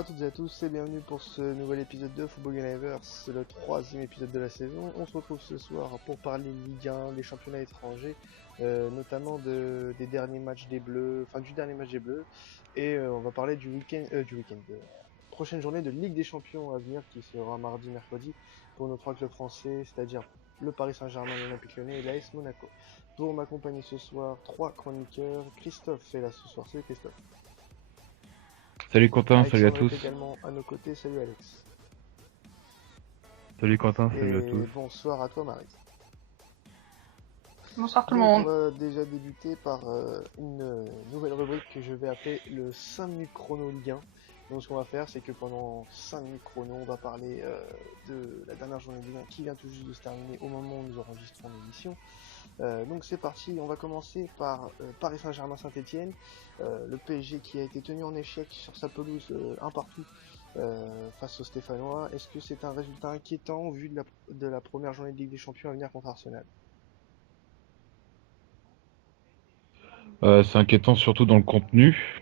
Bonsoir à toutes et à tous et bienvenue pour ce nouvel épisode de Football Universe, le troisième épisode de la saison. On se retrouve ce soir pour parler de Ligue 1, des championnats étrangers, notamment des derniers matchs des Bleus, enfin du dernier match des Bleus, et on va parler du week-end, de la prochaine journée de Ligue des Champions à venir qui sera mardi, mercredi pour nos trois clubs français, c'est-à-dire le Paris Saint-Germain, l'Olympique Lyonnais et l'AS Monaco. Pour m'accompagner ce soir, trois chroniqueurs. Christophe est là ce soir. Salut Christophe. Salut Quentin, salut à Alexandre est tous. également à nos côtés. Salut Alex. Salut Quentin, salut à Et tous. bonsoir à toi Marie. Bonsoir tout le Donc on monde. va déjà débuter par une nouvelle rubrique que je vais appeler le 5 minutes chrono Ligue 1. Donc ce qu'on va faire, c'est que pendant 5 minutes chrono, on va parler de la dernière journée de Ligue 1 qui vient tout juste de se terminer au moment où nous enregistrons l'émission. Donc c'est parti, on va commencer par Paris Saint-Germain Saint-Etienne, le PSG qui a été tenu en échec sur sa pelouse un partout face aux Stéphanois. Est-ce que c'est un résultat inquiétant au vu de la première journée de Ligue des Champions à venir contre Arsenal? C'est inquiétant surtout dans le contenu,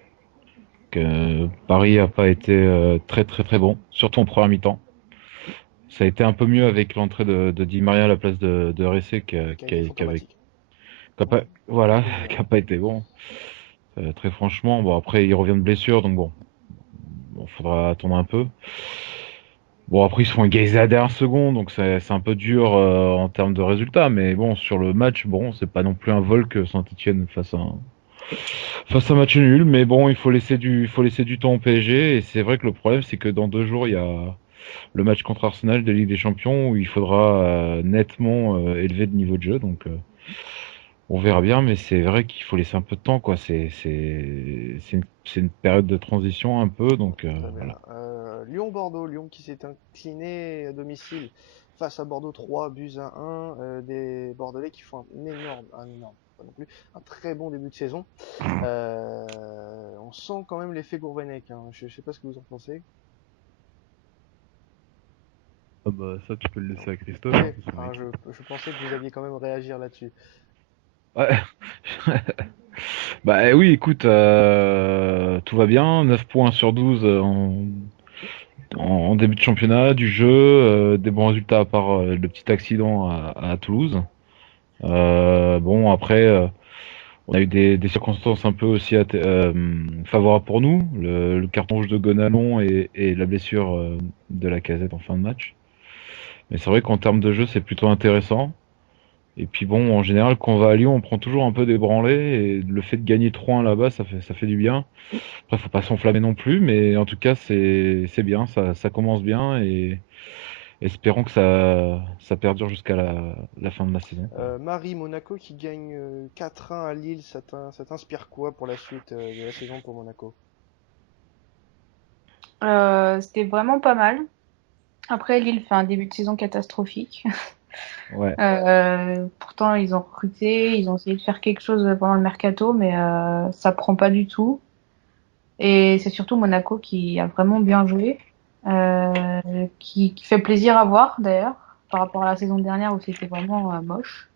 que Paris a pas été très très très bon, surtout en première mi-temps. Ça a été un peu mieux avec l'entrée de Di Maria à la place de Ressé Qui a été fantomatique. voilà, qui a pas été bon. Très franchement, bon après il revient de blessure, donc bon, faudra attendre un peu. Bon après ils se font égaliser à la dernière seconde, donc c'est un peu dur en termes de résultats, mais bon sur le match, bon c'est pas non plus un vol que Saint-Etienne fasse un match nul, mais bon, il faut laisser du temps au PSG. Et c'est vrai que le problème, c'est que dans 2 jours, il y a le match contre Arsenal de Ligue des Champions où il faudra nettement élever le niveau de jeu. Donc, on verra bien, mais c'est vrai qu'il faut laisser un peu de temps, quoi. C'est une période de transition un peu, donc Très bien. voilà. Lyon-Bordeaux, Lyon qui s'est incliné à domicile face à Bordeaux 3 buts à 1. Des Bordelais qui font pas non plus, un très bon début de saison. On sent quand même l'effet Gourvenec, hein. Je sais pas ce que vous en pensez. Ah bah ça, tu peux le laisser à Christophe, Ok, hein, c'est son hein, équipe. je pensais que vous alliez quand même réagir là-dessus. Ouais. Bah oui, écoute, tout va bien, 9 points sur 12 en début de championnat, du jeu, des bons résultats à part le petit accident à Toulouse. Bon, après, on a eu des circonstances un peu aussi favorables pour nous. Le carton rouge de Gonalon et la blessure de la Casette en fin de match. Mais c'est vrai qu'en termes de jeu, c'est plutôt intéressant. Et puis bon, en général, quand on va à Lyon, on prend toujours un peu des branlées. Et le fait de gagner 3-1 là-bas, ça fait du bien. Après, faut pas s'enflammer non plus, mais en tout cas, c'est bien, ça commence bien et espérons que ça perdure jusqu'à la fin de la saison, quoi. Marie, Monaco qui gagne 4-1 à Lille, ça t'inspire quoi pour la suite de la saison pour Monaco? C'était vraiment pas mal. Après, Lille fait un début de saison catastrophique. Ouais. Pourtant, ils ont recruté, ils ont essayé de faire quelque chose pendant le mercato, mais ça prend pas du tout. Et c'est surtout Monaco qui a vraiment bien joué, qui fait plaisir à voir d'ailleurs, par rapport à la saison dernière où c'était vraiment moche.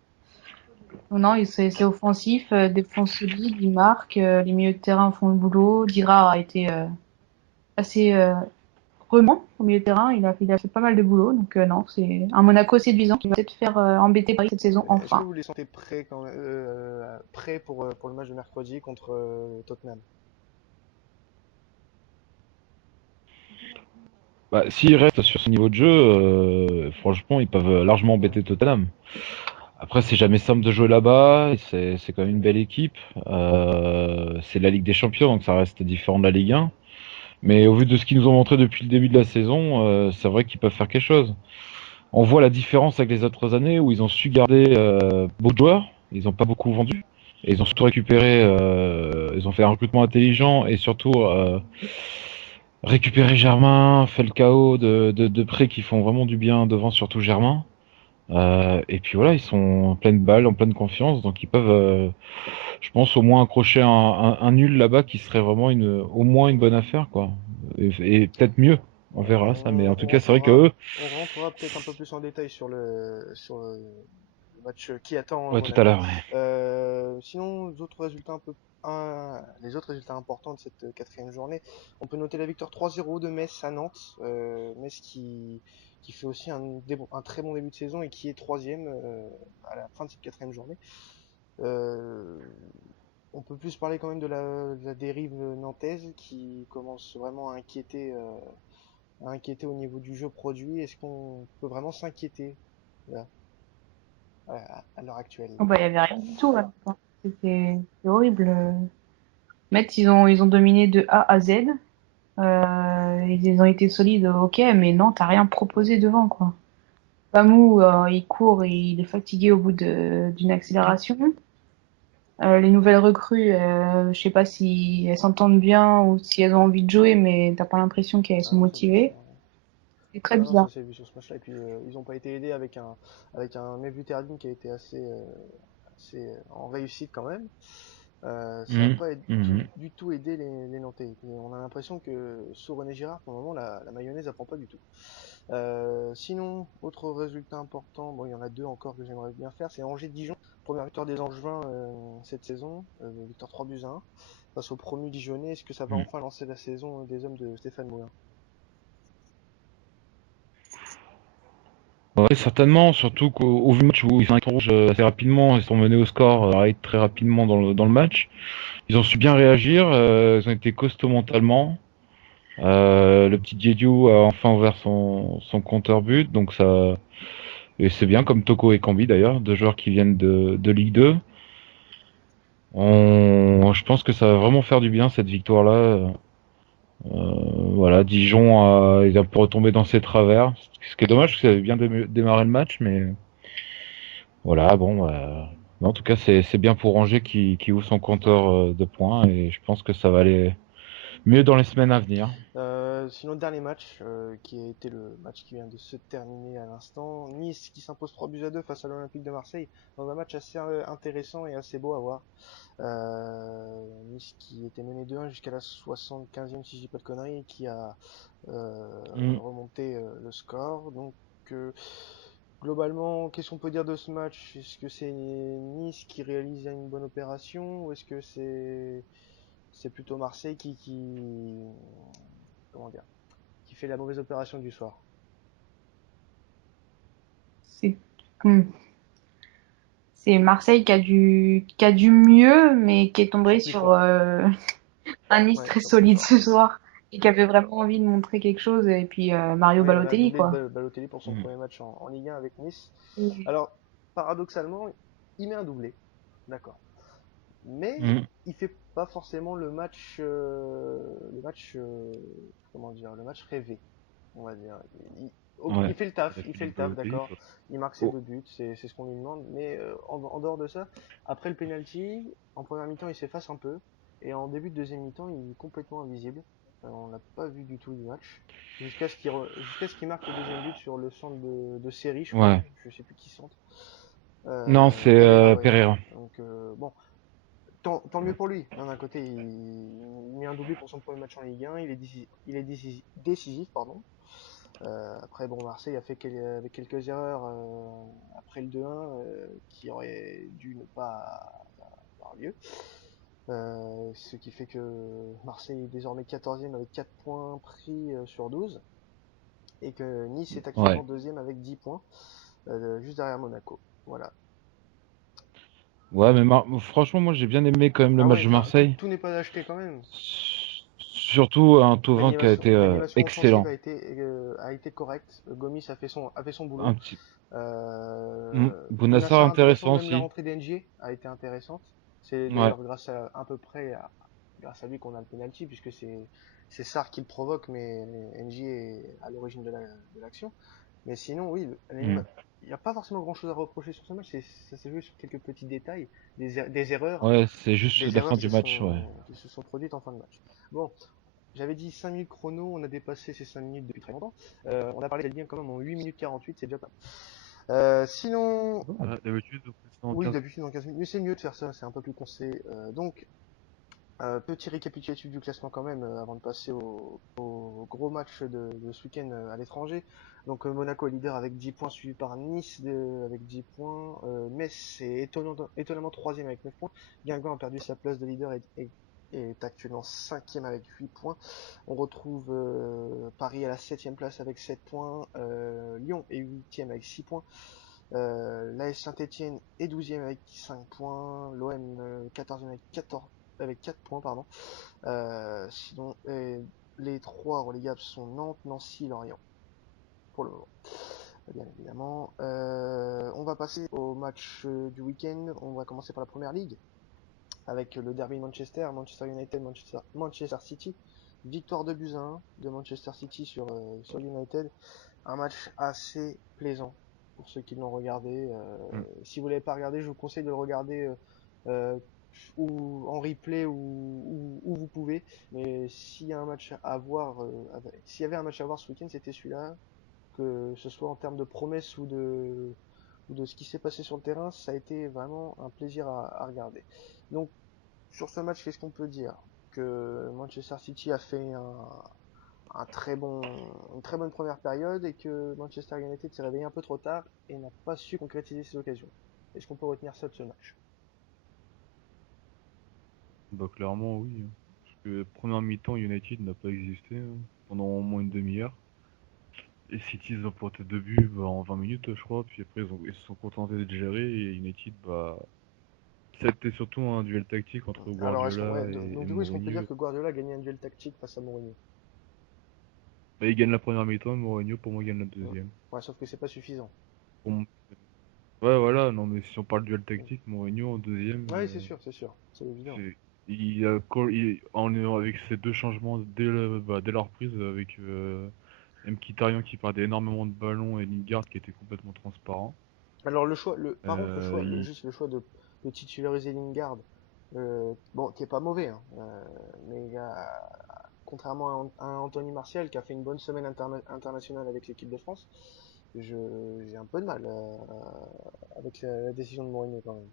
Non, c'est offensif, défense solide, ils marquent, les milieux de terrain font le boulot. Dira a été assez Renan au milieu de terrain, il a fait pas mal de boulot. Donc non, c'est un Monaco séduisant qui va peut-être faire embêter Paris cette saison Est-ce que enfin. vous les sentez prêts prêts pour le match de mercredi contre Tottenham? Bah, s'ils restent sur ce niveau de jeu, franchement, ils peuvent largement embêter Tottenham. Après, c'est jamais simple de jouer là-bas. C'est quand même une belle équipe. C'est la Ligue des Champions, donc ça reste différent de la Ligue 1. Mais au vu de ce qu'ils nous ont montré depuis le début de la saison, c'est vrai qu'ils peuvent faire quelque chose. On voit la différence avec les autres années où ils ont su garder beaucoup de joueurs. Ils n'ont pas beaucoup vendu. Et ils ont surtout récupéré. Ils ont fait un recrutement intelligent et surtout récupéré Germain, fait le chaos de prêts qui font vraiment du bien devant, surtout Germain. Et puis voilà, ils sont en pleine balle, en pleine confiance, donc ils peuvent, je pense, au moins accrocher un nul là-bas qui serait vraiment au moins une bonne affaire, quoi. Et peut-être mieux, on verra ça. Mais en tout cas, c'est vrai que eux, On rentrera peut-être un peu plus en détail sur match qui attend Ouais, tout à Monaco. l'heure, ouais. Sinon, les autres résultats importants de cette quatrième journée, on peut noter la victoire 3-0 de Metz à Nantes. Metz qui fait aussi un très bon début de saison et qui est troisième à la fin de cette quatrième journée. Euh, on peut plus parler quand même de la dérive nantaise qui commence vraiment à inquiéter au niveau du jeu produit. Est-ce qu'on peut vraiment s'inquiéter là, à l'heure actuelle? Oh, bah, il y avait rien du tout, ouais. C'était horrible. Metz, ils ont dominé de A à Z. Ils ont été solides, ok, mais non, t'as rien proposé devant, quoi. Pamou, il court et il est fatigué au bout d'une accélération. Les nouvelles recrues, je sais pas si elles s'entendent bien ou si elles ont envie de jouer, mais t'as pas l'impression qu'elles Ah sont non, ça s'est vu motivées. C'est très ah non, ça bizarre. s'est vu sur ce match-là. Et puis ils n'ont pas été aidés avec un Mevlut qui a été assez en réussite quand même. Ça n'a Mhm. pas Mhm. du tout aidé les Nantais. Et on a l'impression que sous René Girard, pour le moment, la mayonnaise apprend pas du tout. Sinon, autre résultat important, bon, il y en a deux encore que j'aimerais bien faire, c'est Angers-Dijon, première victoire des Angevins cette saison, victoire 3-1 face au promu Dijonais. Est-ce que ça va Mhm. enfin lancer la saison des hommes de Stéphane Moulin? Ouais, certainement, surtout qu'au vu du match où ils sont rouge assez rapidement, ils sont menés au score très rapidement dans le match. Ils ont su bien réagir, ils ont été costauds mentalement. Le petit Diédiou a enfin ouvert son compteur but, donc ça, et c'est bien comme Toko et Cambi d'ailleurs, deux joueurs qui viennent de Ligue 2. Je pense que ça va vraiment faire du bien cette victoire-là. Voilà, Dijon il a un peu retombé dans ses travers, ce qui est dommage parce qu'il avait bien démarré le match, mais voilà, bon, en tout cas c'est bien pour Angers qui ouvre son compteur de points et je pense que ça va aller mieux dans les semaines à venir. Sinon, le dernier match, qui a été le match qui vient de se terminer à l'instant, Nice qui s'impose 3-2 face à l'Olympique de Marseille, dans un match assez intéressant et assez beau à voir. Nice qui était mené 2-1 jusqu'à la 75e, si je dis pas de conneries, et qui a Mm. remonté le score. Donc, globalement, qu'est-ce qu'on peut dire de ce match? Est-ce que c'est Nice qui réalise une bonne opération ou est-ce que c'est plutôt Marseille comment dire, qui fait la mauvaise opération du soir? C'est hmm. C'est Marseille qui a du mieux, mais qui est Ils tombé sont plus sur forts. un Nice Ouais, très ils sont plus solide forts. ce soir et qui avait vraiment envie de montrer quelque chose. Et puis Mario Oui, voilà, Balotelli, doublé de quoi. Balotelli pour son Mm. premier match en Ligue 1 avec Nice. Et Alors, paradoxalement, il met un doublé, d'accord. Mais Mm. il fait pas forcément comment dire, le match rêvé, on va dire. Ouais. Il Avec fait une le taf, Balotelli, d'accord. quoi. Il marque ses Oh. deux buts, c'est ce qu'on lui demande. Mais en dehors de ça, après le penalty, en première mi-temps, il s'efface un peu. Et en début de deuxième mi-temps, il est complètement invisible. On l'a pas vu du tout du match. Jusqu'à ce qu'il marque le deuxième but sur le centre de série, je crois. Ouais. Je sais plus qui centre. Non, c'est Pereira, ouais. Pereira. Donc, bon, tant mieux pour lui. D'un côté, il met un doublé pour son premier match en Ligue 1. Il est décisif, pardon. Après, bon, Marseille a fait avec quelques erreurs après le 2-1 qui auraient dû ne pas avoir lieu. Ce qui fait que Marseille est désormais 14e avec 4 points pris sur 12 et que Nice est actuellement Ouais. deuxième avec 10 points, juste derrière Monaco. Voilà. Ouais, mais franchement, moi j'ai bien aimé quand même le Ah match ouais, de enfin, Marseille. tout n'est pas acheté quand même. Surtout un Thauvin qui a été L'animation offensive excellent. a été correcte. Gomis a fait son boulot. Un petit Bounassar Bounassar intéressant, intéressant même la aussi. rentrée d'NG a été intéressante. C'est Ouais. d'ailleurs grâce à lui qu'on a le penalty, puisque c'est Sarr qui le provoque, mais NG est à l'origine de l'action. Mais sinon, oui, Mm. il n'y a pas forcément grand chose à reprocher sur ce match. Ça s'est joué sur quelques petits détails, des erreurs, Ouais, c'est juste des la fin erreurs du match, ouais. qui se sont produites en fin de match. Bon, j'avais dit 5 minutes chrono, on a dépassé ces 5 minutes depuis très longtemps. On a parlé de bien quand même en 8 minutes 48, c'est déjà pas mal. Sinon, D'habitude, on fait ça en oui, 15. d'habitude en 15 minutes, mais c'est mieux de faire ça, c'est un peu plus conseillé. Donc, Petit récapitulatif du classement quand même, avant de passer au gros match de ce week-end à l'étranger. Donc Monaco est leader avec 10 points, suivi par Nice avec 10 points. Metz est étonnamment troisième avec 9 points. Guingamp a perdu sa place de leader et est actuellement cinquième avec 8 points. On retrouve Paris à la septième place avec 7 points. Lyon est huitième avec 6 points. L'AS Saint-Etienne est douzième avec 5 points. L'OM 14e avec 4 points, pardon. Sinon, les trois relégables sont Nantes, Nancy, Lorient, pour le moment, bien évidemment. On va passer au match du week-end. On va commencer par la première ligue, avec le derby de Manchester United, Manchester City. Victoire de buts à 1 de Manchester City sur United. Un match assez plaisant pour ceux qui l'ont regardé. Mm. Si vous l'avez pas regardé, je vous conseille de le regarder euh, ou en replay où vous pouvez. Mais s'il y a un match à voir, s'il y avait un match à voir ce week-end, c'était celui-là. Que ce soit en termes de promesses ou de ce qui s'est passé sur le terrain, ça a été vraiment un plaisir à regarder. Donc sur ce match, qu'est-ce qu'on peut dire? Que Manchester City a fait une très bonne première période et que Manchester United s'est réveillé un peu trop tard et n'a pas su concrétiser ses occasions. Est-ce qu'on peut retenir ça de ce match? Bah clairement oui, hein. Parce que première mi-temps, United n'a pas existé hein, pendant au moins une demi-heure. Et City ils ont porté deux buts bah, en 20 minutes je crois, puis après ils se sont contentés de gérer et United bah c'était surtout un duel tactique entre Alors, Guardiola donc et du coup, est-ce qu'on peut dire Mourinho. que Guardiola a gagné un duel tactique face à Mourinho? Bah, il gagne la première mi-temps et Mourinho pour moi gagne la Ouais, deuxième. ouais, sauf que c'est pas suffisant. Pour moi- Ouais voilà, non mais si on parle duel tactique, Mourinho en deuxième, Oui, c'est sûr, c'est évident. c'est avec ces deux changements dès la reprise avec Mkhitaryan qui perdait énormément de ballons et Lingard qui était complètement transparent. Alors par contre, Il... juste le choix de titulariser Lingard, bon, qui est pas mauvais, hein, mais contrairement à Anthony Martial qui a fait une bonne semaine internationale avec l'équipe de France, j'ai un peu de mal avec la décision de Mourinho quand même.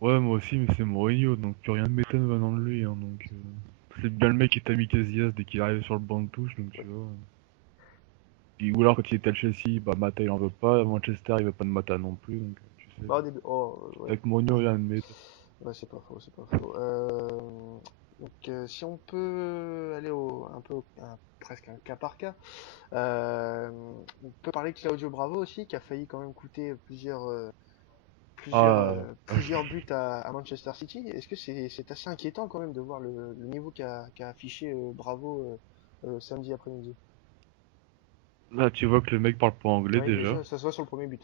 Ouais, moi aussi, mais c'est Mourinho, donc plus rien ne m'étonne venant de lui. Hein, donc, c'est bien le mec qui t'a mis Casillas dès qu'il arrive sur le banc de touche, donc tu vois. Ou alors quand il était à Chelsea, bah Mata il en veut pas, à Manchester il veut pas de Mata non plus, donc tu sais. Bah, au début, ouais, Avec Mourinho, rien ne m'étonne. ouais, c'est pas faux, c'est pas faux. Donc, si on peut aller presque un cas par cas, euh, on peut parler de Claudio Bravo aussi, qui a failli quand même coûter Ah, plusieurs buts à Manchester City. Est-ce que c'est assez inquiétant quand même de voir le niveau qu'a affiché Bravo samedi après-midi? là tu vois que le mec parle pas anglais Oui, déjà. déjà, ça se voit sur le premier but.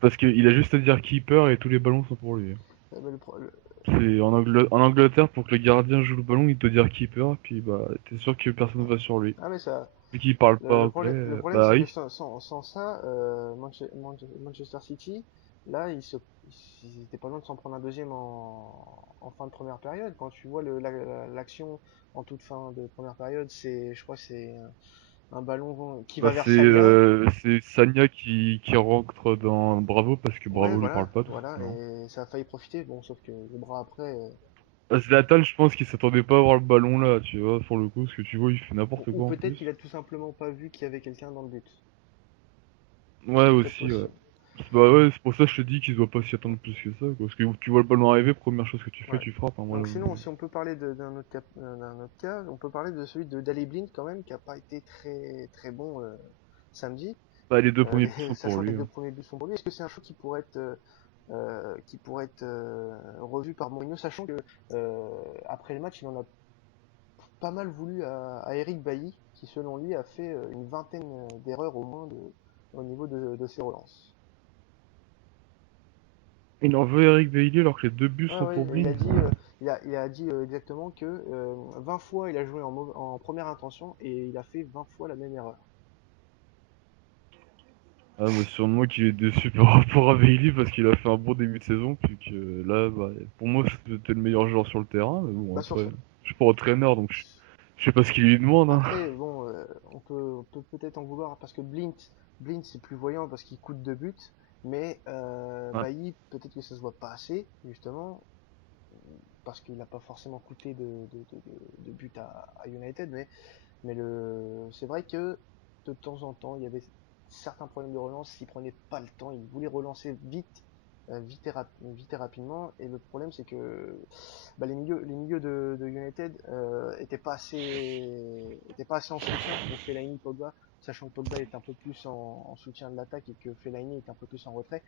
Parce qu'il a juste à dire keeper et tous les ballons sont pour lui. Hein. Mais C'est en Angleterre, pour que le gardien joue le ballon, il te dire keeper, puis bah t'es sûr que personne va sur lui. ah, mais ça, Vu qu'il parle pas anglais, le problème, bah c'est que oui. sans ça, Manchester City, là, ils étaient pas loin de s'en prendre un deuxième en fin de première période. Quand tu vois l'action en toute fin de première période, je crois que c'est un ballon qui va Bah vers Sagna. c'est Sagna qui rentre dans Bravo parce que Ouais, Bravo lui parle voilà, pas tout voilà, simplement. et ça a failli profiter. Bon, sauf que le bras après, Bah, Zlatan, je pense qu'il s'attendait pas à avoir le ballon là, tu vois, pour le coup, parce que tu vois, il fait n'importe ou quoi en peut-être plus. qu'il a tout simplement pas vu qu'il y avait quelqu'un dans le but. Ouais, C'est peut-être aussi, ouais. possible. Bah ouais, c'est pour ça que je te dis qu'il doit pas s'y attendre plus que ça, quoi. Parce que tu vois le ballon arriver, première chose que tu fais, Ouais. tu frappes. Hein, moi, Donc sinon, si on peut parler d'un autre cas, on peut parler de celui de Daley Blind quand même, qui a pas été très très bon samedi, bah, les deux premiers buts sont pour sachant que les lui. deux Hein. premiers buts sont pour lui. Est-ce que c'est un choix qui pourrait être revu par Mourinho, sachant que après le match, il en a pas mal voulu à Eric Bailly, qui selon lui a fait une vingtaine d'erreurs au moins au niveau de ses relances. Il en veut Eric Bailly alors que les deux buts Ah sont ouais, pour Blind. il a dit exactement que 20 fois il a joué en première intention et il a fait 20 fois la même erreur. Ah, bah, sûrement qu'il est déçu par rapport à Bailly parce qu'il a fait un bon début de saison, puis que là, bah, pour moi, c'était le meilleur joueur sur le terrain, mais bon, Bah, après, je suis pas entraîneur, donc je sais pas ce qu'il lui demande, hein. après, bon, on peut peut-être en vouloir parce que Blind c'est plus voyant parce qu'il coûte deux buts Mais Ouais. Bailly, peut-être que ça se voit pas assez, justement, parce qu'il n'a pas forcément coûté de but à United, mais c'est vrai que de temps en temps, il y avait certains problèmes de relance, il prenait pas le temps, il voulait relancer vite, vite et rapidement, et le problème c'est que bah, les milieux de United étaient pas assez en soutien pour Fellaini Pogba, sachant que Pogba est un peu plus en soutien de l'attaque et que Fellaini est un peu plus en retrait.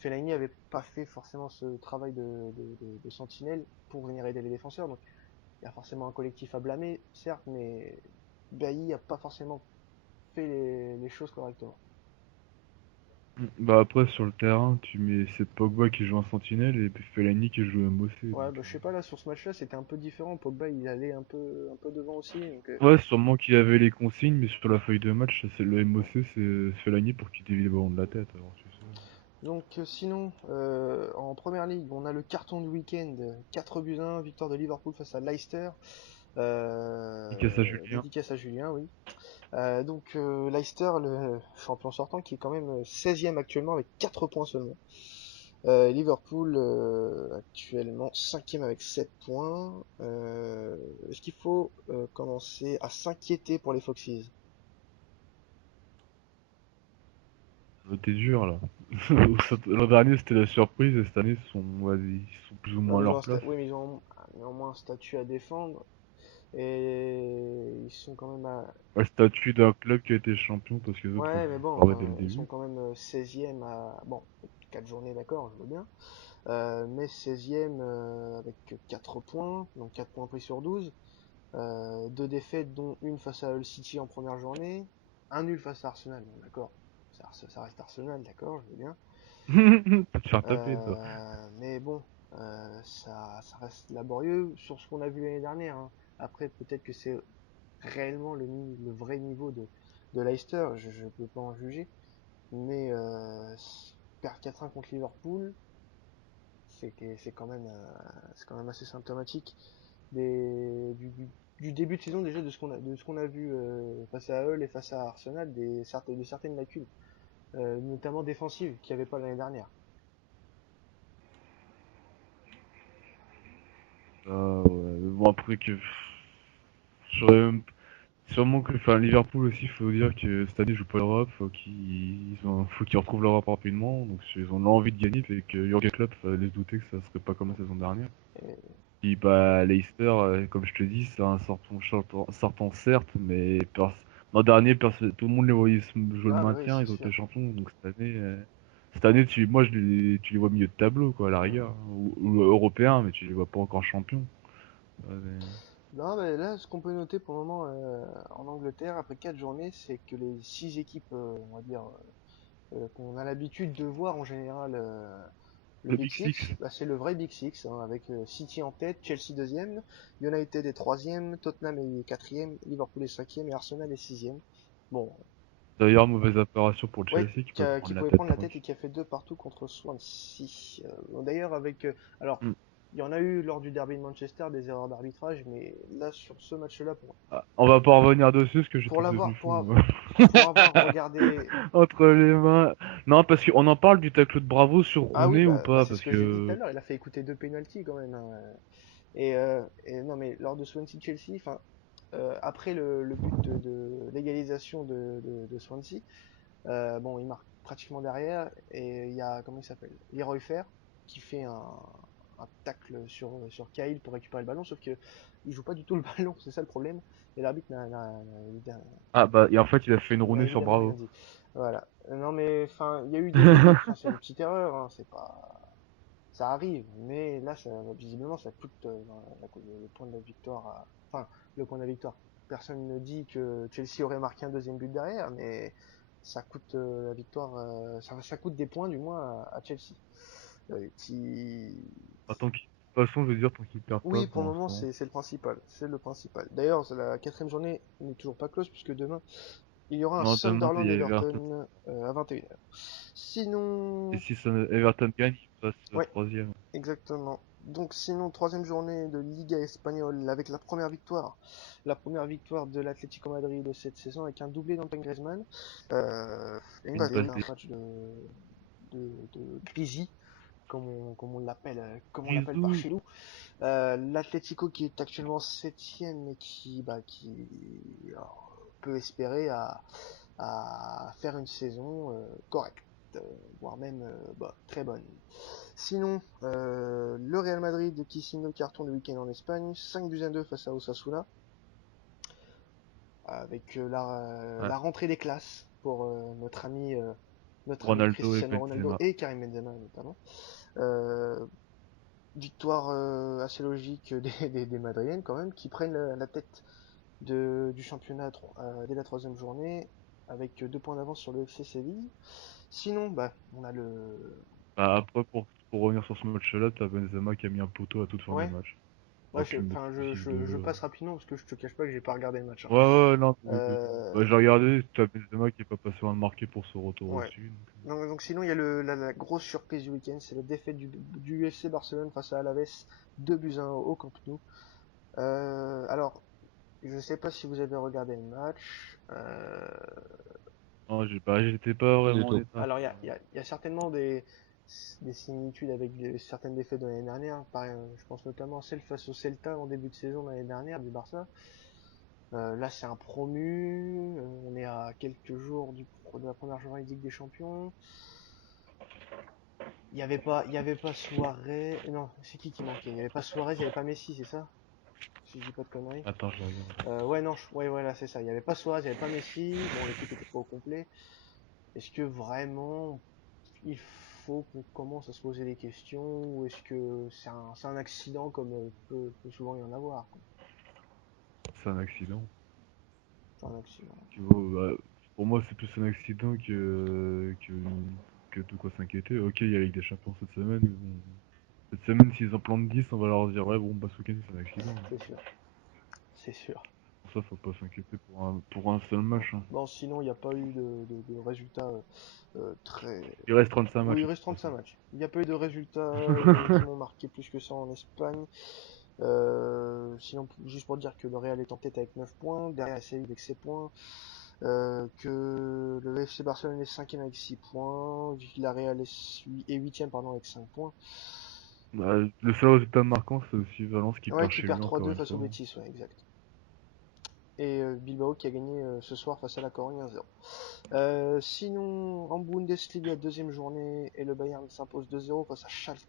Fellaini avait pas fait forcément ce travail de sentinelle pour venir aider les défenseurs, donc il y a forcément un collectif à blâmer, certes, mais Bailly a pas forcément fait les choses correctement. Bah après sur le terrain, tu mets c'est Pogba qui joue en sentinelle et puis Fellaini qui joue MOC. Ouais, Donc, bah, je sais pas, là, sur ce match-là, c'était un peu différent. Pogba, il allait un peu devant aussi. Donc, ouais, sûrement qu'il avait les consignes, mais sur la feuille de match, c'est le MOC, c'est Fellaini pour qu'il dévie les ballons de la tête. Alors tu sais. sinon, en première ligue, on a le carton du week-end, 4 buts à 1, victoire de Liverpool face à Leicester. Dédicace à Julien. Dédicace à Julien, oui. Leicester, le champion sortant, qui est quand même 16e actuellement avec 4 points seulement. Liverpool, actuellement 5e avec 7 points. Est-ce qu'il faut commencer à s'inquiéter pour les Foxes? T'es dur là. L'an dernier c'était la surprise et cette année vas-y, ils sont plus ou Non, moins à mais leur place. oui, mais ils ont néanmoins un statut à défendre et ils sont quand même à... Le statut d'un club qui a été champion parce que les autres Ouais, mais bon, foirés dès le enfin, ils sont début. quand même 16e à... Bon, 4 journées, d'accord, je veux bien. Mais 16e avec 4 points, donc 4 points pris sur 12. 2 défaites, dont une face à Hull City en première journée. Un nul face à Arsenal, bon, d'accord. Ça reste Arsenal, d'accord, je veux bien. Faut te faire taper toi. Mais bon, ça reste laborieux sur ce qu'on a vu l'année dernière, hein. Après, peut-être que c'est réellement le vrai niveau de Leicester, je peux pas en juger. Mais perdre 4-1 contre Liverpool, c'est quand même assez symptomatique du début de saison déjà de ce qu'on a vu face à Hull et face à Arsenal, de certaines lacunes, notamment défensives, qu'il n'y avait pas l'année dernière. Ouais. Mais bon après que j'aurais même- sûrement que enfin Liverpool aussi faut dire que cette année ils jouent pas l'Europe, faut qu'ils retrouvent l'Europe rapidement, donc ils ont envie de gagner et que Jürgen Klopp laisse douter que ça serait pas comme la saison dernière. Et, Puis bah Leicester, comme je te dis, c'est un sortant certes, mais l'an dernier tout le monde les voyait jouer le ah bah oui, maintien, c'est ils ont été sûr. champions, donc cette année moi tu les vois milieu de tableau quoi à la rigueur, hein, ou européens, mais tu les vois pas encore champions. Ouais, Non, mais là, ce qu'on peut noter pour le moment en Angleterre, après 4 journées, c'est que les 6 équipes, on va dire, qu'on a l'habitude de voir en général, le le Big Big Six. Six, bah, c'est le vrai Big Six, hein, avec City en tête, Chelsea deuxième, United est troisième, Tottenham est quatrième, Liverpool est cinquième et Arsenal est sixième. Bon, D'ailleurs, mauvaise opération pour ouais, Chelsea qui peut qui prendre la pouvait tête prendre la tête et tranquille. qui a fait deux partout contre Swansea. D'ailleurs, alors, Hmm. il y en a eu lors du derby de Manchester des erreurs d'arbitrage, mais là, sur ce match-là, Ah, on va pas revenir dessus parce que j'ai pour tout l'avoir, devenu pour, fou. a- pour avoir regardé. Entre les mains. Non, parce qu'on en parle du tacle de Bravo sur Ah oui, Rooney ou pas? c'est ce Parce que j'ai dit tout à que l'heure, il a fait écouter deux pénaltys quand même, hein. Et non, mais lors de Swansea-Chelsea, enfin, après le but de l'égalisation de Swansea, bon, il marque pratiquement derrière, et il y a, comment il s'appelle? Leroy Fer, qui fait un tacle sur Cahill pour récupérer le ballon, sauf que il joue pas du tout le ballon, c'est ça le problème, et l'arbitre ah bah et en fait il a fait une n'a Rooney sur évidemment rien Bravo. dit. Voilà. Non mais, enfin, il y a eu des, enfin, c'est une petite erreur, hein, c'est pas, ça arrive, mais là, visiblement, ça coûte le point de la victoire. Enfin, le point de la victoire. Personne ne dit que Chelsea aurait marqué un deuxième but derrière, mais ça coûte la victoire. Ça coûte des points, du moins, à Chelsea. Qui... De toute façon, je veux dire, tant qu'ils perdent pas Oui, pour pour le moment, l'instant. c'est le principal. C'est le principal. D'ailleurs, la quatrième journée n'est toujours pas close, puisque demain, il y aura un Non, demain il y a Everton. Sunderland-Everton à 21h. Et Sinon, si Everton gagne, il passe ouais, troisième. exactement. Donc sinon, troisième journée de Liga espagnole avec la première victoire de l'Atlético Madrid de cette saison avec un doublé d'Antoine Griezmann. Et Une bah, passe un D. match de Grisi, comme on l'appelle par Bisous. chez nous. L'Atlético qui est actuellement 7ème et qui peut espérer à faire une saison correcte, voire même très bonne. Sinon, le Real Madrid qui signe le carton le week-end en Espagne, 5-2 face à Osasuna, avec Ouais. la rentrée des classes pour notre ami Ronaldo et Cristiano Ronaldo Benzema. et Karim Benzema notamment. Victoire assez logique des Madrilènes quand même, qui prennent la tête du championnat dès la 3e journée, avec 2 points d'avance sur le FC Séville. Sinon, on a le... Bah, après, pour revenir sur ce match-là, t'as Benzema qui a mis un poteau à toute fin du Ouais, match. ouais, Donc le mec qui siffle je de... passe rapidement parce que je te cache pas que j'ai pas regardé le match, hein. Ouais, ouais, non, t'inquiète. Euh, Bah, j'ai regardé, t'as Benzema qui est pas passé loin de marquer pour ce retour ouais. au-dessus. Donc sinon, il y a la grosse surprise du week-end, c'est la défaite du FC Barcelone face à Alaves, 2-1 au Camp Nou. Alors, je sais pas si vous avez regardé le match. Non, j'étais pas vraiment en tout. état. Alors, il y a certainement des similitudes avec certaines défaites de l'année dernière. Je pense notamment à celle face au Celta en début de saison l'année dernière du Barça. Là, c'est un promu. On est à quelques jours de la première journée de Ligue des Champions. Il y avait pas Suarez. Non, c'est qui manquait? Il y avait pas Suarez, il y avait pas Messi, c'est ça? Si je dis pas de conneries. Attends, je regarde. Ouais, non, ouais, voilà, c'est ça. Il y avait pas Suarez, il y avait pas Messi. Bon, l'équipe était pas au complet. Est-ce que vraiment il faut qu'on commence à se poser des questions ou est-ce que c'est un accident comme peut souvent y en avoir, quoi. C'est un accident. C'est un accident. Bah, pour moi, c'est plus un accident que de quoi s'inquiéter. Ok, il y a la Ligue des Champions cette semaine, mais bon. Cette semaine, s'ils en plantent 10, on va leur dire, ouais, bon, bah, ce week-end, c'est un accident. C'est sûr. C'est sûr. Pour ça, faut pas s'inquiéter pour un seul match, hein. Bon, sinon, il n'y a pas eu de résultats très... Il reste 35 Oui, matchs, il de reste toute 35 façon. matchs. Il n'y a pas eu de résultats qui m'ont marqué plus que ça en Espagne. Sinon, juste pour dire que le Real est en tête avec 9 points, derrière Séville avec 7 points, que le FC Barcelone est 5ème avec 6 points, Villarreal est 8ème pardon, avec 5 points. Bah, le seul résultat marquant, c'est aussi Valence qui Ouais, perd qui chez lui perd encore 3-2 une face au fois. Betis, ouais, exact. Et Bilbao qui a gagné ce soir face à la Corogne 1-0. Sinon, en Bundesliga, 2ème journée, et le Bayern s'impose 2-0 face à Schalke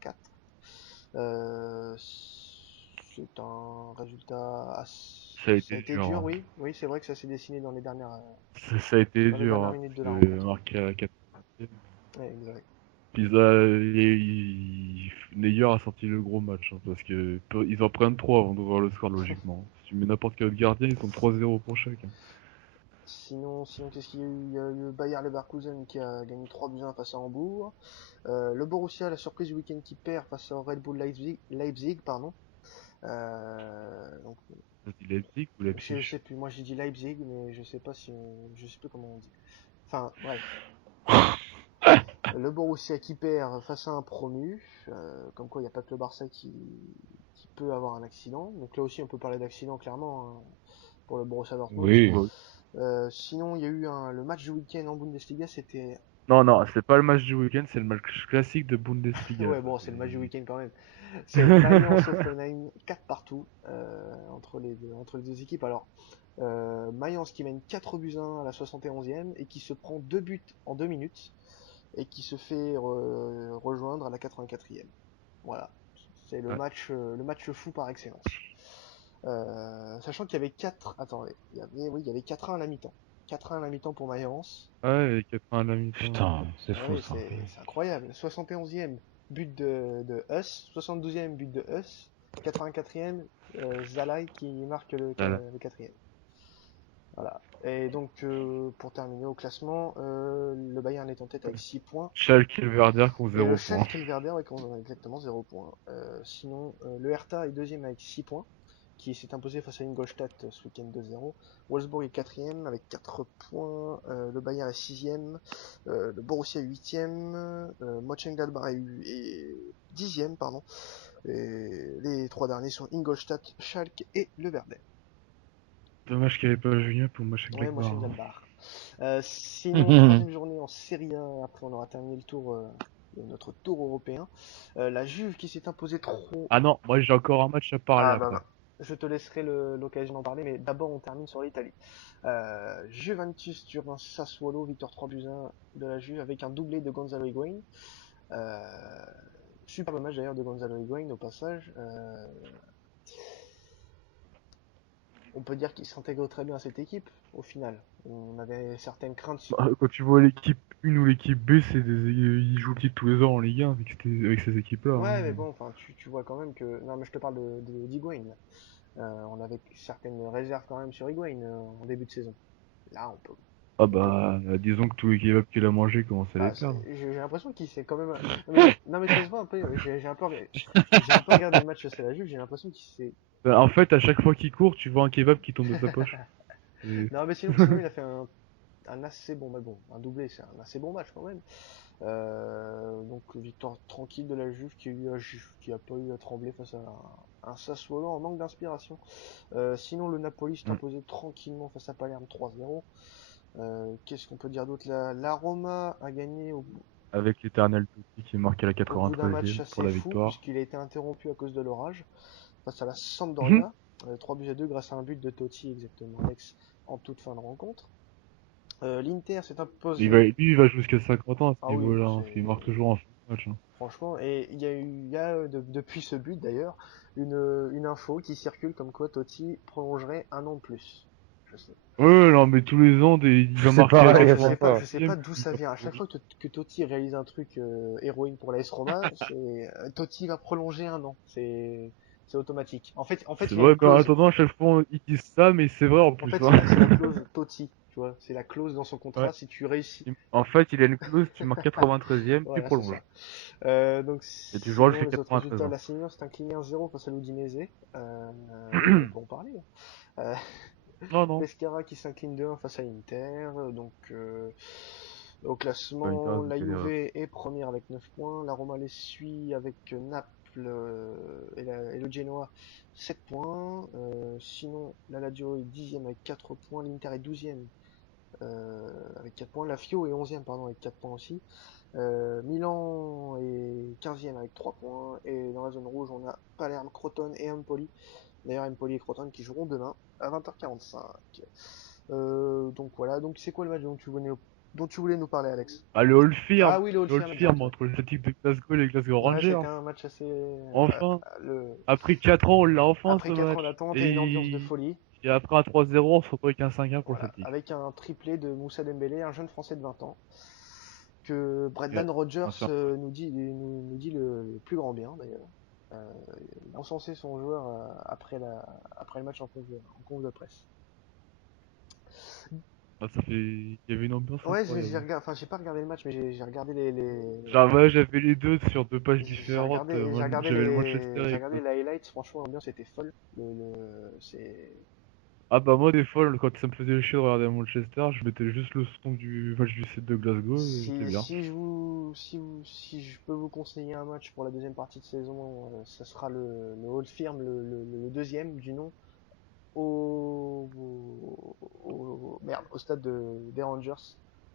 04. C'est un résultat Ça a ça a été été dur, dur, hein. oui. Oui, c'est vrai que ça s'est dessiné Ça a été dans les dur, dernières hein, minutes parce de la que rencontre. marqué à la 80e. Ouais, exact. Puis Neuer a sorti le gros match, hein, parce que ils en prennent 3 avant d'ouvrir le score logiquement. Si tu mets n'importe quel autre gardien, ils sont 3-0 pour chacun. Sinon, qu'est-ce qu'il y a eu? Il y a eu le Bayer Leverkusen qui a gagné 3-1 face à Hambourg. Le Borussia, la surprise du week-end qui perd face au Red Bull Leipzig, pardon. Donc, Ça dit Leipzig ou je Leipzig? sais plus, moi j'ai dit Leipzig, mais je sais plus comment on dit. Enfin, bref. Le Borussia qui perd face à un promu, comme quoi il n'y a pas que le Barça qui peut avoir un accident. Donc là aussi on peut parler d'accident clairement, hein, pour le Borussia Dortmund. Oui. Ouais. Sinon il y a eu le match du week-end en Bundesliga, c'était... Non, non, c'est pas le match du week-end, c'est le match classique de Bundesliga, Ouais ça. bon, c'est le match du week-end quand même. C'est Mayence Offenheim 4 partout entre les deux équipes. Alors Mayence qui mène 4-1 à la 71e et qui se prend 2 buts en 2 minutes et qui se fait rejoindre à la 84e. Voilà, c'est Ouais. le match fou par excellence. Sachant qu'il y avait 4... Attendez, oui, il y avait 4-1 à la mi-temps. 4-1 à la mi-temps pour Mayence. Ouais, et 80 à la mi-temps. Putain, c'est Ah fou oui, ça. c'est incroyable. 71e but de Us, 72e but de Us, 84e Zalai qui marque Voilà. le 4e. Voilà. Et donc, pour terminer au classement, le Bayern est en tête avec 6 points. Schalke et le Werder qui ont Et le 0 points. Schalke et le Werder qui ont exactement 0 points. Sinon, le Hertha est deuxième avec 6 points, qui s'est imposé face à Ingolstadt ce week-end 2-0. Wolfsburg est quatrième avec 4 points. Le Bayern est sixième. Le Borussia est huitième. Mönchengladbach est dixième, pardon. Et les trois derniers sont Ingolstadt, Schalke et le Werder. Dommage qu'il n'y avait pas Julien pour Ouais, Mönchengladbach, hein. Mönchengladbach. Sinon, troisième journée en Serie A, après on aura terminé le tour, de notre tour européen. La Juve qui s'est imposée trop. Ah non, moi j'ai encore un match à parler Ah après. bah, je te laisserai l'occasion d'en parler, mais d'abord on termine sur l'Italie. Juventus Turin Sassuolo, victoire 3 buts 1 de la Juve avec un doublé de Gonzalo Higuain. Superbe match d'ailleurs de Gonzalo Higuain au passage. On peut dire qu'il s'intègre très bien à cette équipe au final. On avait certaines craintes. Bah, quand tu vois l'équipe 1 ou l'équipe B, ils jouent le titre tous les ans en Ligue 1 avec ces équipes-là. Ouais, Hein. mais bon, enfin, tu vois quand même que. Non, mais je te parle d'Higuain. Là. On avait certaines réserves quand même sur Higuain en début de saison. Là, on peut. Ah bah, disons que tous les kebabs qu'il a mangé commencent à les Bah, perdre. j'ai l'impression qu'il s'est quand même. Non, mais ça se voit un peu. J'ai un peu regardé le match, c'est la Juve. J'ai l'impression qu'il s'est. Bah, en fait, à chaque fois qu'il court, tu vois un kebab qui tombe de sa poche. Et- Non, mais sinon, il a fait un assez bon. Mais bon, un doublé, c'est un assez bon match quand même. Donc victoire tranquille de la Juve qui a pas eu à trembler face à un Sassuolo en manque d'inspiration. Sinon le Napoli s'est Mm. imposé tranquillement face à Palerme 3-0. Qu'est-ce qu'on peut dire d'autre? La Roma a gagné Avec l'éternel Totti qui est marqué à la au bout d'un match 93e pour assez la fou victoire. puisqu'il a été interrompu à cause de l'orage face à la Mhm. Sampdoria. 3 buts à 2 grâce à un but de Totti exactement Alex en toute fin de rencontre. L'Inter s'est imposé. Lui, il va jusqu'à 50 ans à Ah ce oui, niveau-là, hein, parce qu'il c'est marque toujours en fin de match. Hein. franchement, et il y a depuis ce but d'ailleurs une info qui circule comme quoi Totti prolongerait un an de plus. Je sais. Ouais, non, mais tous les ans, il va C'est marquer à pareil à chaque Je fois. sais 93e, pas d'où puis il ça va vient. À chaque prolonger. fois que Totti réalise un truc héroïque pour l'AS Roma, c'est Totti va prolonger un an. C'est automatique. En fait, C'est il y a vrai, une mais en clause. attendant, à chaque fois, ils disent ça, mais c'est vrai en En plus. fait, Hein. c'est la clause Totti. Tu vois, c'est la clause dans son contrat. Ouais. Si tu réussis, En fait, il a une clause, tu marques 93e, tu voilà, c'est ça. prolonges. Donc Et tu joueras sinon jusqu'à les autres 93 résultats, ans. la Senior s'est incliné 1-0 face à l'Udinese. On peut en parler. Euh, Non, non. Pescara qui s'incline 2-1 face à Inter. Donc au Bah, Inter, classement, ils ont la galéré. Juve est première avec 9 points. La Roma les suit avec Naples et le Genoa 7 points. Sinon, la Lazio est 10e avec 4 points. L'Inter est 12e avec 4 points. La Fio est 11e pardon, avec 4 points aussi. Milan est 15e avec 3 points. Et dans la zone rouge, on a Palerme, Crotone et Empoli. D'ailleurs, Empoli et Crotone qui joueront demain à 20h45. Donc voilà, donc c'est quoi le match dont tu voulais nous parler, Alex? Ah, le Hall Ah Firm. oui, le Old Le Hall Firm, exact. Firm entre le Celtic de Glasgow et les Glasgow Ouais, Rangers. c'était un match assez. Enfin. Le... Après 4 ans, on l'a enfin Après ce 4 ans match. d'attente et une ambiance de folie, Et après un 3-0, on se retrouve avec un 5-1 pour le voilà, Celtic. avec un triplé de Moussa Dembélé, un jeune français de 20 ans, que Ouais, Brendan Rodgers bien sûr. nous dit le plus grand bien d'ailleurs. Il a encensé son joueur après le match en conf de presse. Ah, il y avait une ambiance Ouais, incroyable. enfin, j'ai pas regardé le match, mais j'ai regardé Genre, ouais, j'avais les deux sur deux pages j'ai différentes. regardé, j'ai regardé J'avais le Manchester j'ai et regardé Glasgow. les highlights. Franchement, l'ambiance était folle. C'est. Ah bah moi des fois quand ça me faisait chier de regarder Manchester, je mettais juste le son du match du set de Glasgow et j'étais bien. Si je peux vous conseiller un match pour la deuxième partie de saison, ça sera le Old Firm, le deuxième du nom, merde, au stade des Rangers.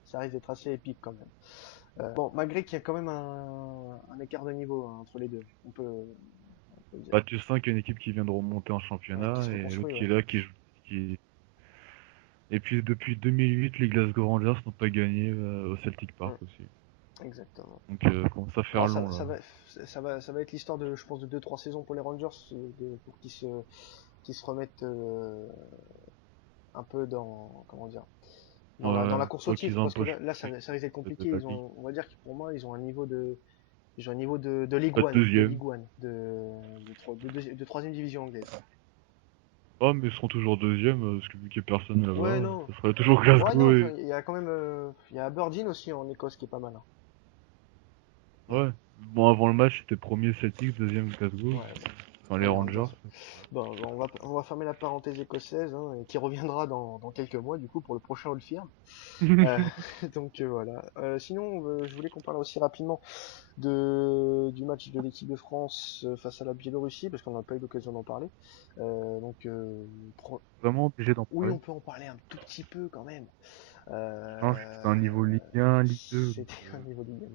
Ça risque d'être assez épique quand même. Bon, malgré qu'il y a quand même un écart de niveau hein, entre les deux, on peut le dire. Bah tu sens qu'il y a une équipe qui vient de remonter en Ouais, qui championnat se et l'autre reconstruit, qui ouais. est là qui joue. Et puis depuis 2008, les Glasgow Rangers n'ont pas gagné au Celtic Mm, Park aussi. exactement. Donc commence à Non, faire long là. ça va être l'histoire de, je pense, de 2-3 saisons pour les Rangers pour qu'ils se remettent un peu dans, comment dire, dans la Ouais, course au faut qu'ils titre, parce que embauchent ça risque d'être peut-être compliqué. la Ligue. On va dire que pour moi, ils ont un niveau de Ligue Pas de 1, deuxième. de de troisième division anglaise. Oh mais ils seront toujours deuxième parce que vu qu'il n'y a personne Ouais, là-bas, non. ça sera toujours Ouais, non, Glasgow enfin, et... il y a quand même, il y a Aberdeen aussi en Écosse qui est pas mal. Hein. Ouais. Bon avant le match c'était premier Celtic, deuxième Glasgow. Ouais. Enfin, les Rangers. Bon, on va fermer la parenthèse écossaise, hein, et qui reviendra dans quelques mois du coup pour le prochain Old Firm. Donc voilà. Sinon, je voulais qu'on parle aussi rapidement du match de l'équipe de France face à la Biélorussie, parce qu'on n'a pas eu l'occasion d'en parler. Donc, Vraiment obligé d'en oui, parler. on peut en parler un tout petit peu quand même. Non, c'était un niveau Ligue 1, Ligue 2. C'était un niveau Ligue 1.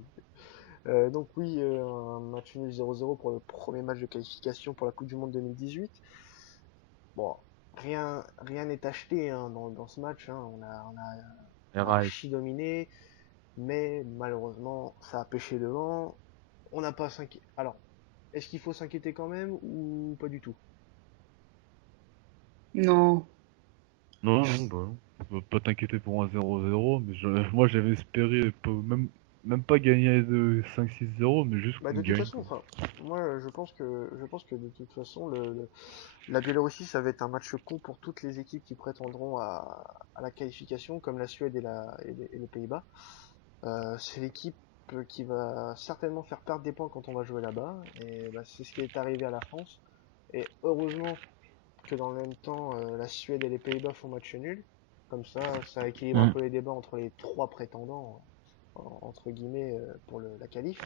Donc oui, un match nul 0-0 pour le premier match de qualification pour la Coupe du Monde 2018. Bon, rien n'est acheté, hein, dans ce match, hein. On a RAS. archi dominé, mais malheureusement, ça a pêché devant. On n'a pas s'inquiété. Alors, est-ce qu'il faut s'inquiéter quand même ou pas du tout? Non. Non, non, bah non. Faut pas t'inquiéter pour un 0-0, mais moi j'avais espéré même pas gagner de 5-6-0, mais juste Bah qu'on de toute gagne, façon, quoi. enfin, moi je pense que de toute façon la Biélorussie ça va être un match con pour toutes les équipes qui prétendront à la qualification, comme la Suède et les Pays-Bas. C'est l'équipe qui va certainement faire perdre des points quand on va jouer là-bas, et bah, c'est ce qui est arrivé à la France. Et heureusement que dans le même temps, la Suède et les Pays-Bas font match nul. Comme ça équilibre un Mm. peu les débats entre les trois prétendants, entre guillemets, pour la qualif.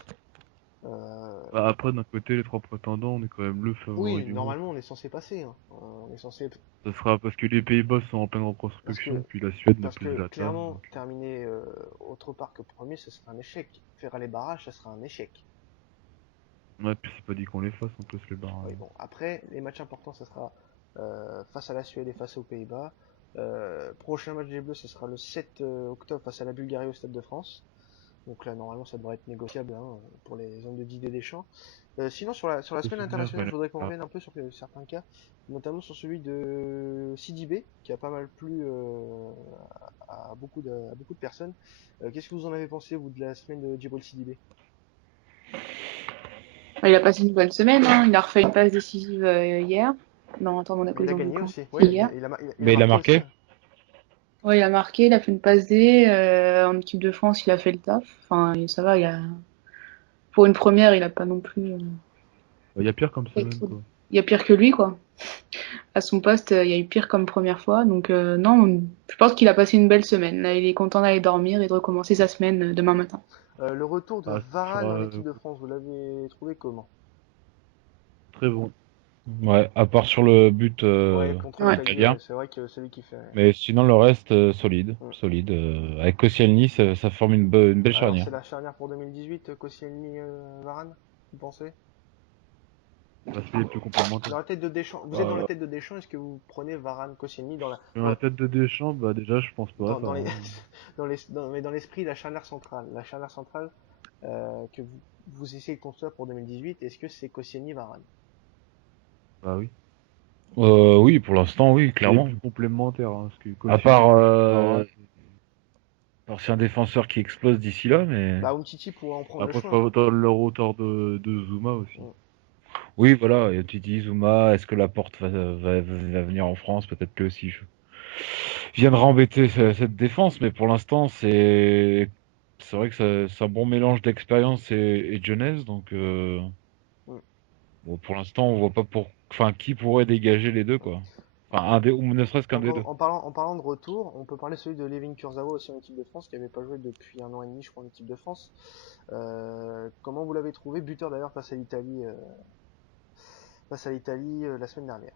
Bah, après, d'un côté, les trois prétendants, on est quand même le favori Oui, du groupe. normalement on est censé passer, hein. On est censé Ça sera parce que les Pays-Bas sont en pleine parce reconstruction, que puis la Suède n'a parce plus que Zlatan, clairement donc... terminer autre part que premier, ce sera un échec. Faire les barrages, ça sera un échec. Ouais, puis c'est pas dit qu'on les fasse en plus, les Oui, barrages. bon, après les matchs importants, ça sera face à la Suède et face aux Pays-Bas. Prochain match des Bleus, ce sera le 7 octobre face à la Bulgarie au Stade de France. Donc là, normalement, ça devrait être négociable, hein, pour les hommes de Didier Deschamps. Sinon, sur la Faut semaine finir, internationale, mais je voudrais qu'on là, revienne un peu sur certains cas, notamment sur celui de Sidibé, qui a pas mal plu à beaucoup de personnes. Qu'est-ce que vous en avez pensé, vous, de la semaine de Djibril Sidibé? Il a passé une bonne semaine, hein. Il a refait une passe décisive hier. Non, attends, Mais Monaco, il a ils ont joué gagné quand? aussi. C'est Oui, hier. il a Mais il a marqué aussi, marqué? hein. Ouais, il a marqué, il a fait une passe D. En équipe de France, il a fait le taf. Enfin, ça va, pour une première, il a pas non plus. il y a pire comme Fait semaine, quoi. Il y a pire que lui, quoi. À son poste, il y a eu pire comme première fois. Donc, non, je pense qu'il a passé une belle semaine. Là, il est content d'aller dormir et de recommencer sa semaine demain matin. Le retour de Ah, ça Varane en sera équipe de France, vous l'avez trouvé comment? très bon. Ouais, à part sur le but Ouais, contre Ouais. l'Italie, italien. ouais, c'est vrai que celui qui fait. Mais sinon, le reste, solide. Mm. Solide. Avec Koscielny, ça forme une belle Alors charnière. c'est la charnière pour 2018, Koscielny, Varane, vous pensez? Parce qu'il est plus complémentaire. Dans la tête de Deschamps, vous êtes dans la Bah, tête de Deschamps, est-ce que vous prenez Varane, Koscielny dans la tête de Deschamps, bah déjà, je pense pas à ça, dans les, hein. mais dans l'esprit, la charnière centrale que vous essayez de construire pour 2018, est-ce que c'est Koscielny, Varane? Bah oui. Oui, pour l'instant, oui, Il est clairement. plus complémentaire, hein, parce que À Koscielny, part Varane, c'est un défenseur qui explose d'ici là, mais Bah Umtiti pourrait en prendre le après, chemin, faut hein. autant leur hauteur de Zuma aussi. Mm. oui, voilà. Et tu dis Zuma, est-ce que Laporte va venir en France? Peut-être que aussi. Viendra embêter cette défense, mais pour l'instant, c'est vrai que c'est un bon mélange d'expérience et de jeunesse, donc Mm. bon, pour l'instant, on voit pas enfin, qui pourrait dégager les deux, quoi. Enfin, un des, ou ne serait-ce qu'un Donc des deux. en parlant de retour, on peut parler celui de Levin Kurzawa aussi en équipe de France, qui n'avait pas joué depuis un an et demi, je crois, en équipe de France. Comment vous l'avez trouvé? Buteur d'ailleurs face à l'Italie la semaine dernière.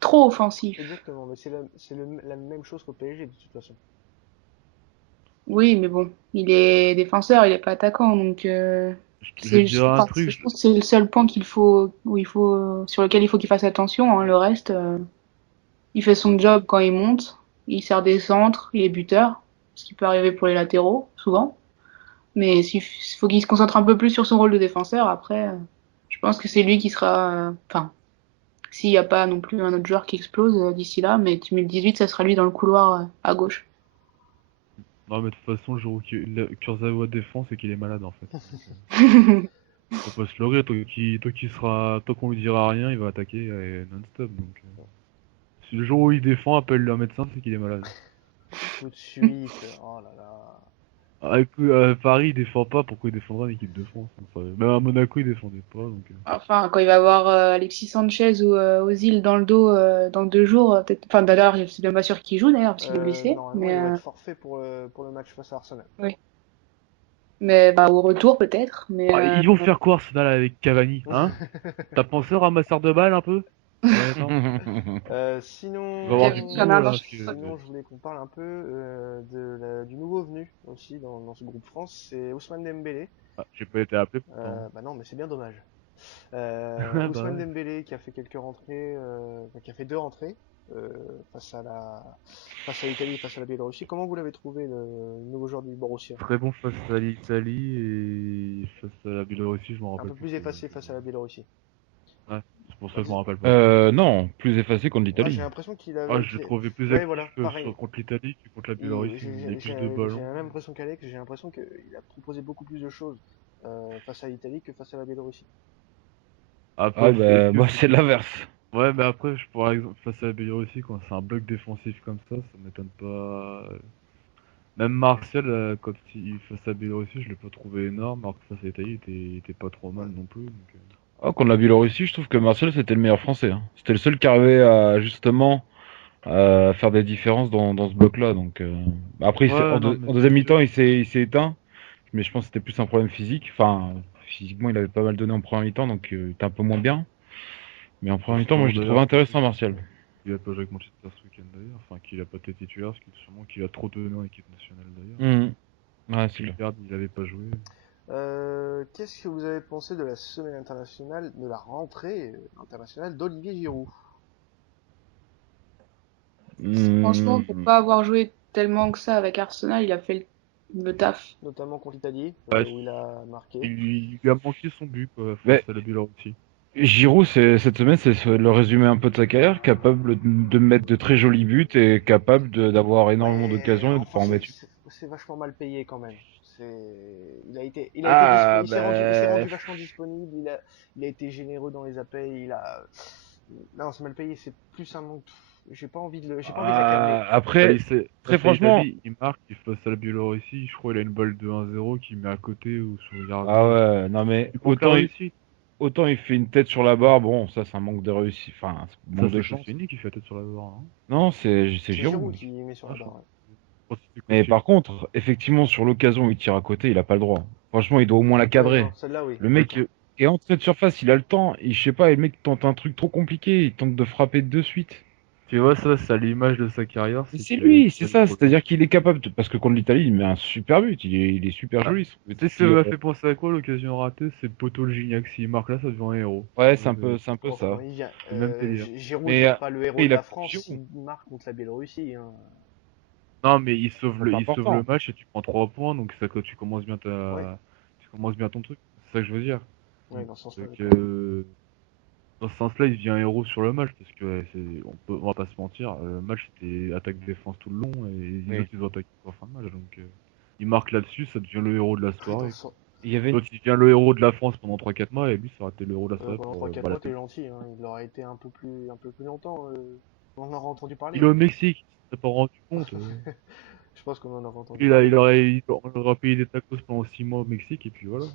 Trop offensif. Exactement, mais la même chose qu'au PSG de toute façon. Oui, mais bon, il est défenseur, il est pas attaquant, donc Je vais te dire un enfin, truc, je pense que c'est le seul point sur lequel il faut qu'il fasse attention, hein. Le reste, il fait son job quand il monte, il sert des centres, il est buteur, ce qui peut arriver pour les latéraux, souvent. Mais s'il faut qu'il se concentre un peu plus sur son rôle de défenseur, après, je pense que c'est lui qui sera, enfin, s'il n'y a pas non plus un autre joueur qui explose d'ici là, mais 2018, ça sera lui dans le couloir à gauche. non mais de toute façon, le jour où Kurzawa défend, c'est qu'il est malade en fait. Faut pas se leurrer, tant qu'on lui dira rien, il va attaquer non-stop. Donc, si le jour où il défend, appelle le médecin, c'est qu'il est malade. Tout de suite, oh là là. Paris, il défend pas, pourquoi il défendra l'équipe de France? Enfin, même à Monaco, il défendait pas, donc... Enfin, quand il va avoir Alexis Sanchez ou Ozil dans le dos dans 2 jours, peut-être. Enfin, d'ailleurs, je suis même pas sûr qu'il joue d'ailleurs parce qu'il est blessé. Normalement, il va être forfait pour le match face à Arsenal. Oui. Mais bah, au retour peut-être. Mais Ah, ils vont faire quoi Arsenal avec Cavani, hein? T'as pensé au ramasseur de balles un peu? Ouais, non. Sinon, Il va avoir du il y en a boulot un là, dans parce chaque équipe. sinon, je voulais qu'on parle un peu du nouveau venu aussi dans ce groupe France, c'est Ousmane Dembélé. j'ai pas été appelé pourtant. Bah non, mais c'est bien dommage. Bah Ousmane ouais. Dembélé qui a fait quelques rentrées, qui a fait 2 rentrées euh, face à l'Italie et face à la Biélorussie. Comment vous l'avez trouvé le nouveau joueur du Borussia? Très bon face à l'Italie et face à la Biélorussie, je m'en Un rappelle peu plus plus trop. effacé face à la Biélorussie. Ouais, c'est pour ça Bah, que je m'en dis- rappelle pas trop. Non, plus effacé contre J'ai l'Italie. l'impression qu'il avait Ah, je le été. trouvais plus Ouais, voilà, actif pareil. contre l'Italie que contre la Biélorussie. Il avait plus de J'ai ballons. la même impression qu'Alex, j'ai l'impression qu'il a proposé beaucoup plus de choses face à l'Italie que face à la Biélorussie. Ah Après, est-ce bah que moi c'est c'est l'inverse. Ouais, mais après, par exemple, face à la Biélorussie, quand c'est un bloc défensif comme ça m'étonne pas. Même Martial, quand face à la Biélorussie, je l'ai pas trouvé énorme, alors que face à l'Italie, il était pas trop mal Ouais. non plus. Ah, contre la Biélorussie, je trouve que Martial c'était le meilleur français, hein. C'était le seul qui arrivait à justement faire des différences dans ce bloc-là. Donc après Ouais, non, mais en c'est deuxième mi-temps sûr. il s'est éteint, mais je pense que c'était plus un problème physique. Enfin physiquement il avait pas mal donné en première mi-temps donc il était un peu moins bien. Mais en première mi-temps moi Sûrement j'ai trouvé d'ailleurs intéressant Martial. qu'il a pas joué avec Manchester ce week-end d'ailleurs. Enfin, qu'il a pas été titulaire, parce qu'il sûrement qu'il a trop donné en équipe nationale d'ailleurs. Mhm. Ouais c'est Qu'il clair. perde, il avait pas joué. Qu'est-ce que vous avez pensé de la semaine internationale, de la rentrée internationale d'Olivier Giroud? Franchement, pour Mhm. pas avoir joué tellement que ça avec Arsenal, il a fait le taf. Notamment contre l'Italie, Ouais, où il a marqué. il lui a manqué son but, quoi, face Mais à la Biélorussie. Giroud, cette semaine, c'est le résumé un peu de sa carrière, capable de mettre de très jolis buts et capable d'avoir énormément Ouais, d'occasions et de enfin, pouvoir en mettre une. c'est vachement mal payé quand même. Ah, Il s'est ben, rendu vachement disponible. Il a été généreux dans les appels. Non, c'est mal payé. C'est plus un manque. J'ai pas envie de l'accabler. Bah, après, très face à franchement, l'Italie, il marque, il face à la Biélorussie, je crois qu'il a une balle de 1-0 qu'il met à côté ou sur le ah gardien. ouais, non mais Du contre la Russie, autant il fait une tête sur la barre, bon, ça c'est un manque de réussite, enfin, c'est un ça manque de c'est chance. Koscielny qui fait la tête sur la barre, hein. Non, c'est C'est Giroud Giroud. qui met sur Ah, la barre. Ouais. je pense que c'est Mais Koscielny. par contre, effectivement, sur l'occasion où il tire à côté, il a pas le droit. Franchement, il doit au moins la Oui, non, cadrer. celle-là, oui. Le mec est entré de surface, il a le temps. Je sais pas, le mec tente un truc trop compliqué, il tente de frapper de suite. Tu vois, ça, c'est à l'image de sa carrière, Mais c'est c'est qu'il avait lui, c'est pas de ça. problème. C'est-à-dire qu'il est capable parce que contre l'Italie, il met un super but. Il est super Ah. joli, son but. Tu sais, ça Puis, m'a fait penser à quoi l'occasion ratée? C'est le poteau le Gignac. S'il marque là, ça devient un héros. ouais, C'est c'est un peu Oh, enfin, ça. le même délire. Giroud Mais devient pas le héros après, de il a la plus de France Giroud. s'il marque contre la Biélorussie. Hein. Non, mais C'est il sauve le important. match et tu prends 3 points, donc ça que Ouais, tu commences bien ton truc. C'est ça que je veux dire. ouais, dans ce sens-là, Donc, d'accord. dans ce sens-là, il devient un héros sur le match parce que on va pas se mentir, le match c'était attaque-défense tout le long et les Oui. autres ils ont attaqué en fin de match. Donc, il marque là-dessus, ça devient le héros de la Ouais, dans soirée, ce quoi. sens- Il y avait une... L'autre il devient le héros de la France pendant 3-4 mois et lui ça aurait été le héros de la soirée pendant pour 3-4 la mois, t'es paix. gentil. Hein. Il aurait été un peu plus longtemps. On en aura entendu Il est parler. au Mexique, il s'est pas rendu compte. Je pense qu'on en aura entendu Il a, parler. on aurait payé des tacos pendant 6 mois au Mexique et puis voilà.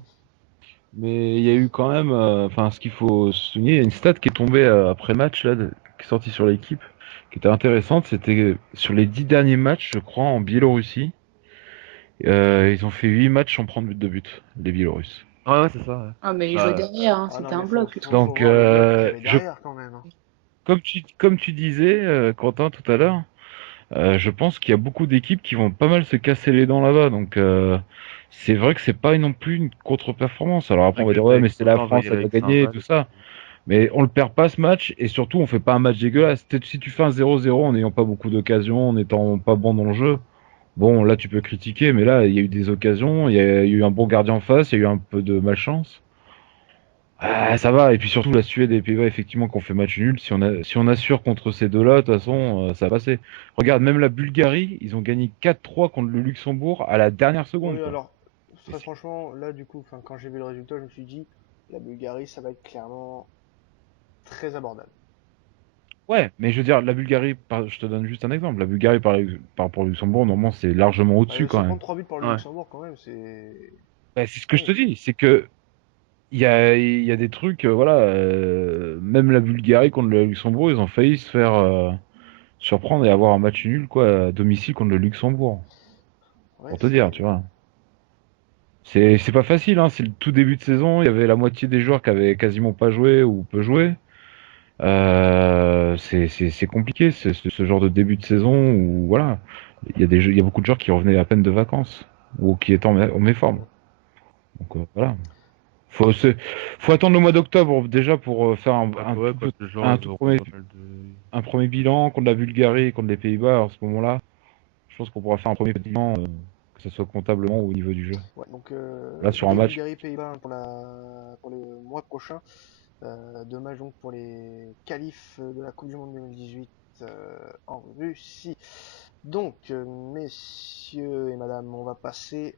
Mais il y a eu quand même, enfin, ce qu'il faut souligner, il y a une stat qui est tombée après match là, qui est sortie sur l'équipe, qui était intéressante. C'était sur les 10 derniers matchs, je crois, en Biélorussie. Ils ont fait 8 matchs sans prendre but de but, les Biélorusses. Ouais, ouais, c'est ça. Ouais. Ah, mais il jouait Bah, derrière, hein, Ah non, c'était mais un bloc. faut Donc, voir le bloc qu'il y avait derrière quand même. Hein. comme tu disais, Quentin, tout à l'heure, je pense qu'il y a beaucoup d'équipes qui vont pas mal se casser les dents là-bas. Donc, c'est vrai que c'est pas non plus une contre-performance. Alors après, on va dire, t'inquiète, ouais, mais avec c'est la Quentin, on va y France, aller elle va avec gagner et Saint-Val. tout ça. Mais on le perd pas ce match et surtout, on fait pas un match dégueulasse. Peut-être si tu fais un 0-0 en n'ayant pas beaucoup d'occasions, en n'étant pas bon dans le jeu, bon, là, tu peux critiquer, mais là, il y a eu des occasions, il y a eu un bon gardien en face, il y a eu un peu de malchance. Ah, ça va. Et puis surtout, la Suède et les Pays-Bas, effectivement, qu'on fait match nul. Si on assure contre ces deux-là, de toute façon, ça va passer. Regarde, même la Bulgarie, ils ont gagné 4-3 contre le Luxembourg à la dernière seconde, Oui, quoi. alors, Et très franchement, là, du coup, quand j'ai vu le résultat, je me suis dit, la Bulgarie, ça va être clairement très abordable. Ouais, mais je veux dire, la Bulgarie, je te donne juste un exemple. La Bulgarie par rapport au Luxembourg, normalement, c'est largement au-dessus quand même. 53 buts pour le Ouais. Luxembourg, quand même, c'est. Bah, c'est ce que je Oui. te dis, c'est que il y a des trucs, voilà, même la Bulgarie contre le Luxembourg, ils ont failli se faire surprendre et avoir un match nul, quoi, à domicile contre le Luxembourg. Ouais, Pour te dire, tu vois. C'est pas facile, hein. C'est le tout début de saison. Il y avait la moitié des joueurs qui avaient quasiment pas joué ou peu joué. C'est compliqué, ce genre de début de saison où voilà, il y a beaucoup de joueurs qui revenaient à peine de vacances ou qui étaient en méforme. Donc voilà. Faut, se- Faut attendre le mois d'octobre déjà pour faire Ouais, quand les joueurs un ils tout auront premier, pas mal de. un premier bilan contre la Bulgarie et contre les Pays-Bas. À ce moment-là, je pense qu'on pourra faire un premier bilan, que ce soit comptablement ou au niveau du jeu. Ouais, donc Là, sur un match. Bulgarie, Pays-Bas hein, pour le mois prochain. Dommage donc pour les qualifs de la Coupe du Monde 2018 en Russie. Donc, messieurs et madame, on va passer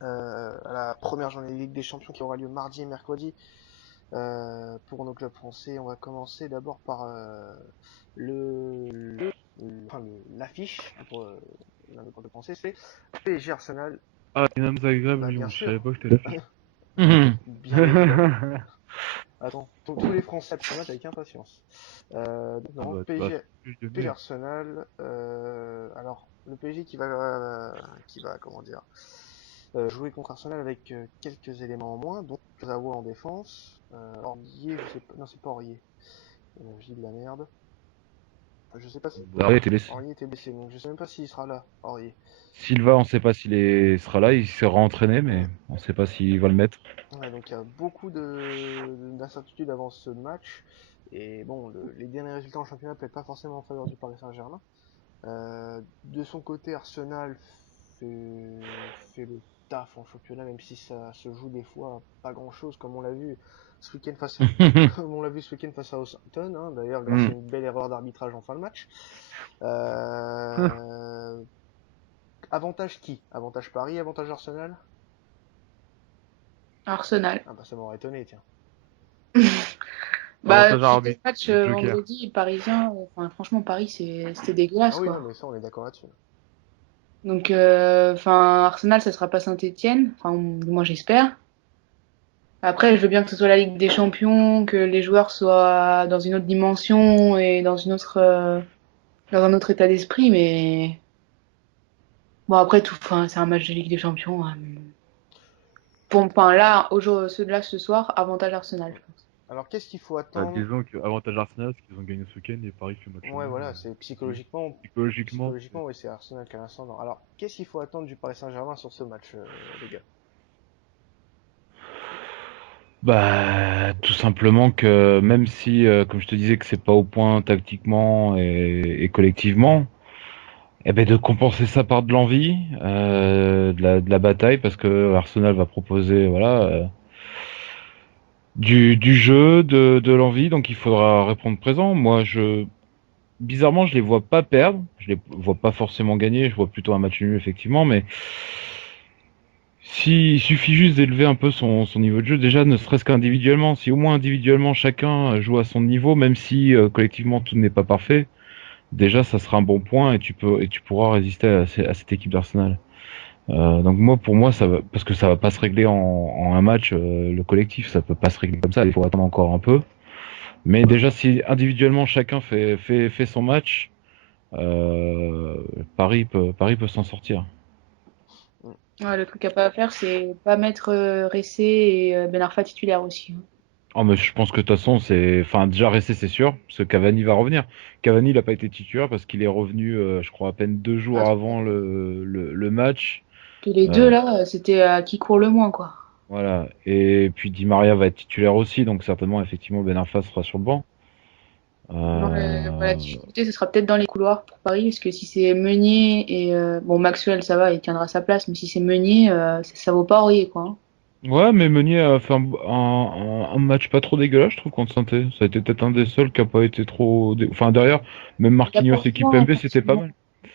à la première journée de Ligue des Champions qui aura lieu mardi et mercredi pour nos clubs français. On va commencer d'abord par l'affiche pour l'un des clubs français, c'est PSG Arsenal. Ah, Dynamo Zagreb, Bah, bien Lyon, je sûr, savais pas que c'était l'affiche. Mhm. bien évidemment. Attends, tous les Français attendent avec impatience. Ah Non, bah, PSG, c'est plus PSG lyonnais. Arsenal. Alors, le PSG qui va comment dire, jouer contre Arsenal avec quelques éléments en moins, donc Zawa en défense. Aurier, je sais pas, non c'est pas Aurier. Je dis de la merde. Je sais pas si Bah, ouais, t'es blessé. Aurier était blessé, donc je sais même pas s'il sera là. Aurier. Silva, on sait pas sera là, il sera entraîné, mais Ouais. on sait pas s'il va le mettre. Ouais, donc il y a beaucoup d'incertitudes avant ce match. Et bon, les derniers résultats en championnat peut-être pas forcément en faveur du Paris Saint-Germain. De son côté, Arsenal fait le taf en championnat, même si ça se joue des fois à pas grand-chose, comme on l'a vu ce week-end comme on l'a vu ce week-end face à Southampton, hein, d'ailleurs grâce à Mm. une belle erreur d'arbitrage en fin de match. Euh, Avantage qui? Avantage Paris, avantage Arsenal? Arsenal. Ah bah ça m'aurait étonné, tiens. Bah, Avantage j'ai vu le arbitre, match le Joker. vendredi, parisien. Enfin, franchement, Paris, c'était Ah dégueulasse, oui, non, quoi. mais ça on est d'accord là-dessus. Donc, enfin, Arsenal, ça sera pas Saint-Étienne. Enfin, du moins, j'espère. Après, je veux bien que ce soit la Ligue des Champions, que les joueurs soient dans une autre dimension et dans un autre état d'esprit, mais bon, après tout, enfin, c'est un match de Ligue des Champions. Enfin, là, ceux-là ce soir, avantage Arsenal, je pense. Alors qu'est-ce qu'il faut Bah, attendre? disons que avantage Arsenal, parce qu'ils ont gagné ce week-end et Paris fait match Ouais, nul. voilà, c'est Psychologiquement, psychologiquement, oui, c'est Arsenal qui a l'ascendant. Alors, qu'est-ce qu'il faut attendre du Paris Saint-Germain sur ce match, les gars? Bah, tout simplement que même si, comme je te disais, que c'est pas au point tactiquement et collectivement, eh ben de compenser ça par de l'envie, de la bataille, parce que Arsenal va proposer, voilà, du jeu, de l'envie, donc il faudra répondre présent. Bizarrement, je les vois pas perdre, je les vois pas forcément gagner, je vois plutôt un match nul effectivement, mais s'il suffit juste d'élever un peu son niveau de jeu, déjà ne serait-ce qu'individuellement, si au moins individuellement chacun joue à son niveau, même si collectivement tout n'est pas parfait, déjà ça sera un bon point et tu pourras résister à cette équipe d'Arsenal. Donc moi pour moi parce que ça va pas se régler en un match, le collectif ça peut pas se régler comme ça, il faut attendre encore un peu. Mais déjà si individuellement chacun fait son match, euh, Paris peut s'en sortir. Mm. Ouais, le truc à pas faire, c'est pas mettre Ressé et Ben Arfa titulaires aussi, hein. Oh, mais je pense que de toute façon, enfin, déjà resté, c'est sûr, parce que Cavani va revenir. Cavani, il n'a pas été titulaire parce qu'il est revenu, je crois, à peine 2 jours Ah, avant le match. que les deux Euh, là, c'était à qui court le moins, quoi. voilà. Et puis Di Maria va être titulaire aussi, donc certainement, effectivement, Ben Arfa sera sur le banc. Non, la Euh, difficulté, ce sera peut-être dans les couloirs pour Paris, parce que si c'est Meunier et bon, Maxwell, ça va, il tiendra sa place, mais si c'est Meunier, ça vaut pas Aurier, quoi, hein. Ouais, mais Meunier a fait un match pas trop dégueulasse, je trouve, contre saint. Ça a été peut-être un des seuls qui a pas été trop. Enfin, derrière, même Il Marquinhos apporte et moins, Kimpembe, c'était pas offensivement. mal.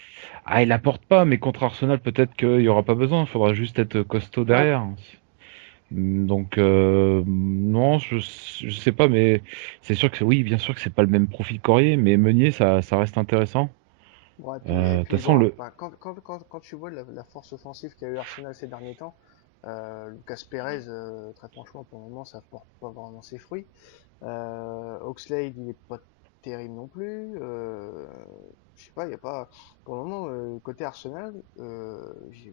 Ah, il apporte pas, mais contre Arsenal, peut-être qu'il y aura pas besoin. Il faudra juste être costaud Ouais. derrière. Donc non, je sais pas, mais c'est sûr que oui, bien sûr que c'est pas le même profil qu'Aurier, mais Meunier, ça reste intéressant. Bon, De toute et puis façon, bon, le bah, quand tu vois la force offensive qu'a eu Arsenal ces derniers temps, Lucas Perez, très franchement, pour le moment, ça porte pas vraiment ses fruits. Oxlade, il est pas terrible non plus. Je sais pas, il y a pas. Pour le moment, côté Arsenal, je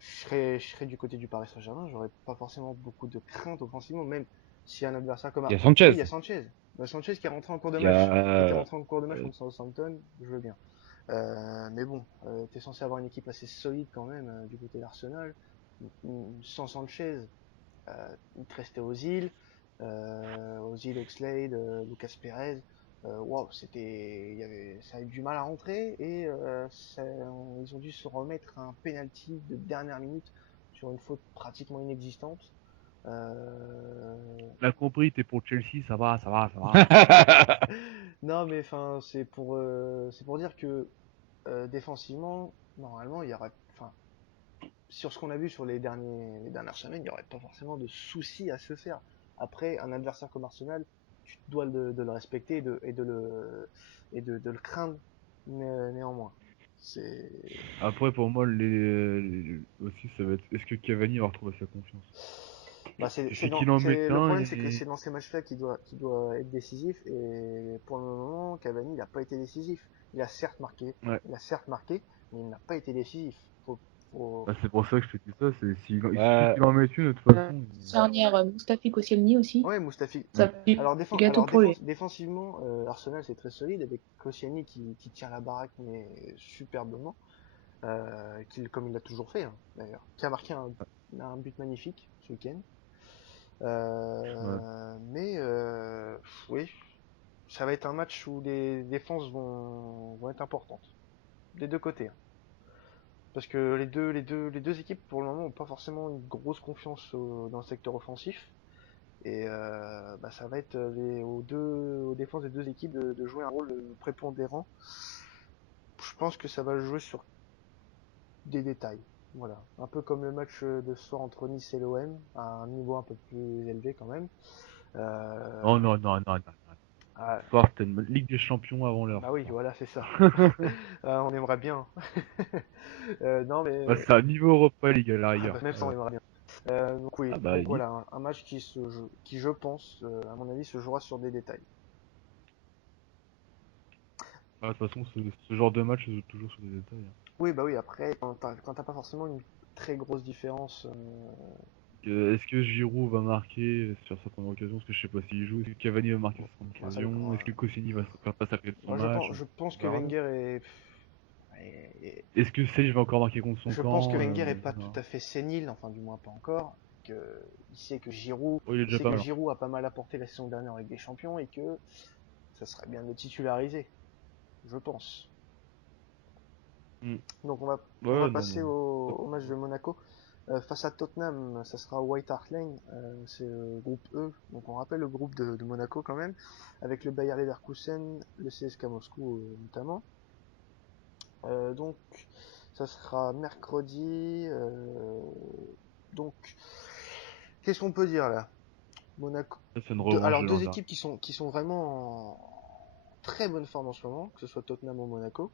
serais du côté du Paris Saint-Germain. J'aurais pas forcément beaucoup de crainte offensivement, même si un adversaire comme. il y a Oui, il y Sanchez, a Sanchez. Sanchez qui est rentré en cours de il y a match, qui était rentré en cours de match euh, contre Southampton, je veux bien. Mais bon, t'es censé avoir une équipe assez solide quand même du côté d'Arsenal. Sans Sanchez, il te restait Ozil, Oxlade, Lucas Perez. Wow, ça a eu du mal à rentrer et ils ont dû se remettre un penalty de dernière minute sur une faute pratiquement inexistante. Euh, On a compris, t'es pour Chelsea, ça va, ça va, ça va. non, mais enfin, c'est pour dire que défensivement, normalement, il y aurait, enfin, sur ce qu'on a vu sur les dernières semaines, il n'y aurait pas forcément de soucis à se faire. Après, un adversaire comme Arsenal, tu te dois de le respecter et de le craindre néanmoins. C'est, Après, pour moi, aussi, ça va être est-ce que Cavani va retrouver sa confiance? bah, Il suffit qu'il en mette le un problème, c'est que et. c'est dans ces matchs-là qu'il doit être décisif. Et pour le moment, Cavani, il n'a pas été décisif. Il a certes marqué, Ouais. il a certes marqué, mais il n'a pas été décisif. Faut... Bah, c'est pour ça que je te dis ça, il suffit bah, qu'il en mette une, de toute façon. Charnière, Mustafi Koscielny aussi. Ouais, Mustafi. Ça fait du gâteau pour lui. Défensivement, Arsenal c'est très solide avec Koscielny qui tient la baraque mais superbement, comme il l'a toujours fait hein, d'ailleurs, qui a marqué un but magnifique ce week-end. Ouais. Oui, ça va être un match où les défenses vont être importantes des deux côtés, hein. Parce que les deux équipes pour le moment n'ont pas forcément une grosse confiance dans le secteur offensif. Et bah, ça va être aux défenses des deux équipes de jouer un rôle prépondérant. Je pense que ça va jouer sur des détails. Voilà. Un peu comme le match de ce soir entre Nice et l'OM, à un niveau un peu plus élevé quand même. Non, Euh, non, non, non, non. ah, Ce soir, c'était une Ligue des Champions avant l'heure, bah ce oui, soir. voilà, c'est ça. On aimerait bien. Non, Bah, mais c'est un niveau Europa League à la ah, bah, rigueur. même ça, on aimerait bien. Donc oui, Ah bah, donc limite. voilà, un match qui je pense, à mon avis, se jouera sur des détails. Ah, de toute façon, ce genre de match se joue toujours sur des détails, hein. Oui, bah oui, après, quand t'as pas forcément une très grosse différence. Est-ce que Giroud va marquer sur sa première occasion? Parce que je sais pas s'il joue. Est-ce que Cavani va marquer Bon, sur son bah, ça occasion? dépend. Est-ce que Koscielny va pas s'appeler de son Moi, match? je pense On que verra bien. Wenger Est-ce que Sage va encore marquer contre son je pense que camp? Wenger est pas On tout verra. à fait sénile, enfin du moins pas encore. Il sait que Oh, il est il déjà sait pas que mal, hein. Giroud a pas mal apporté la saison dernière avec des champions et que ça serait bien de le titulariser, je pense. Hmm. Donc on va Ouais, non, passer non. au match de Monaco. Face à Tottenham, ça sera White Hart Lane, c'est le groupe E, donc on rappelle le groupe de Monaco quand même, avec le Bayer Leverkusen, le CSKA Moscou notamment. Donc ça sera mercredi. Donc qu'est-ce qu'on peut dire là? Monaco. Ça, c'est une revanche Alors de l'an deux dernier. équipes qui sont vraiment en très bonne forme en ce moment, que ce soit Tottenham ou Monaco.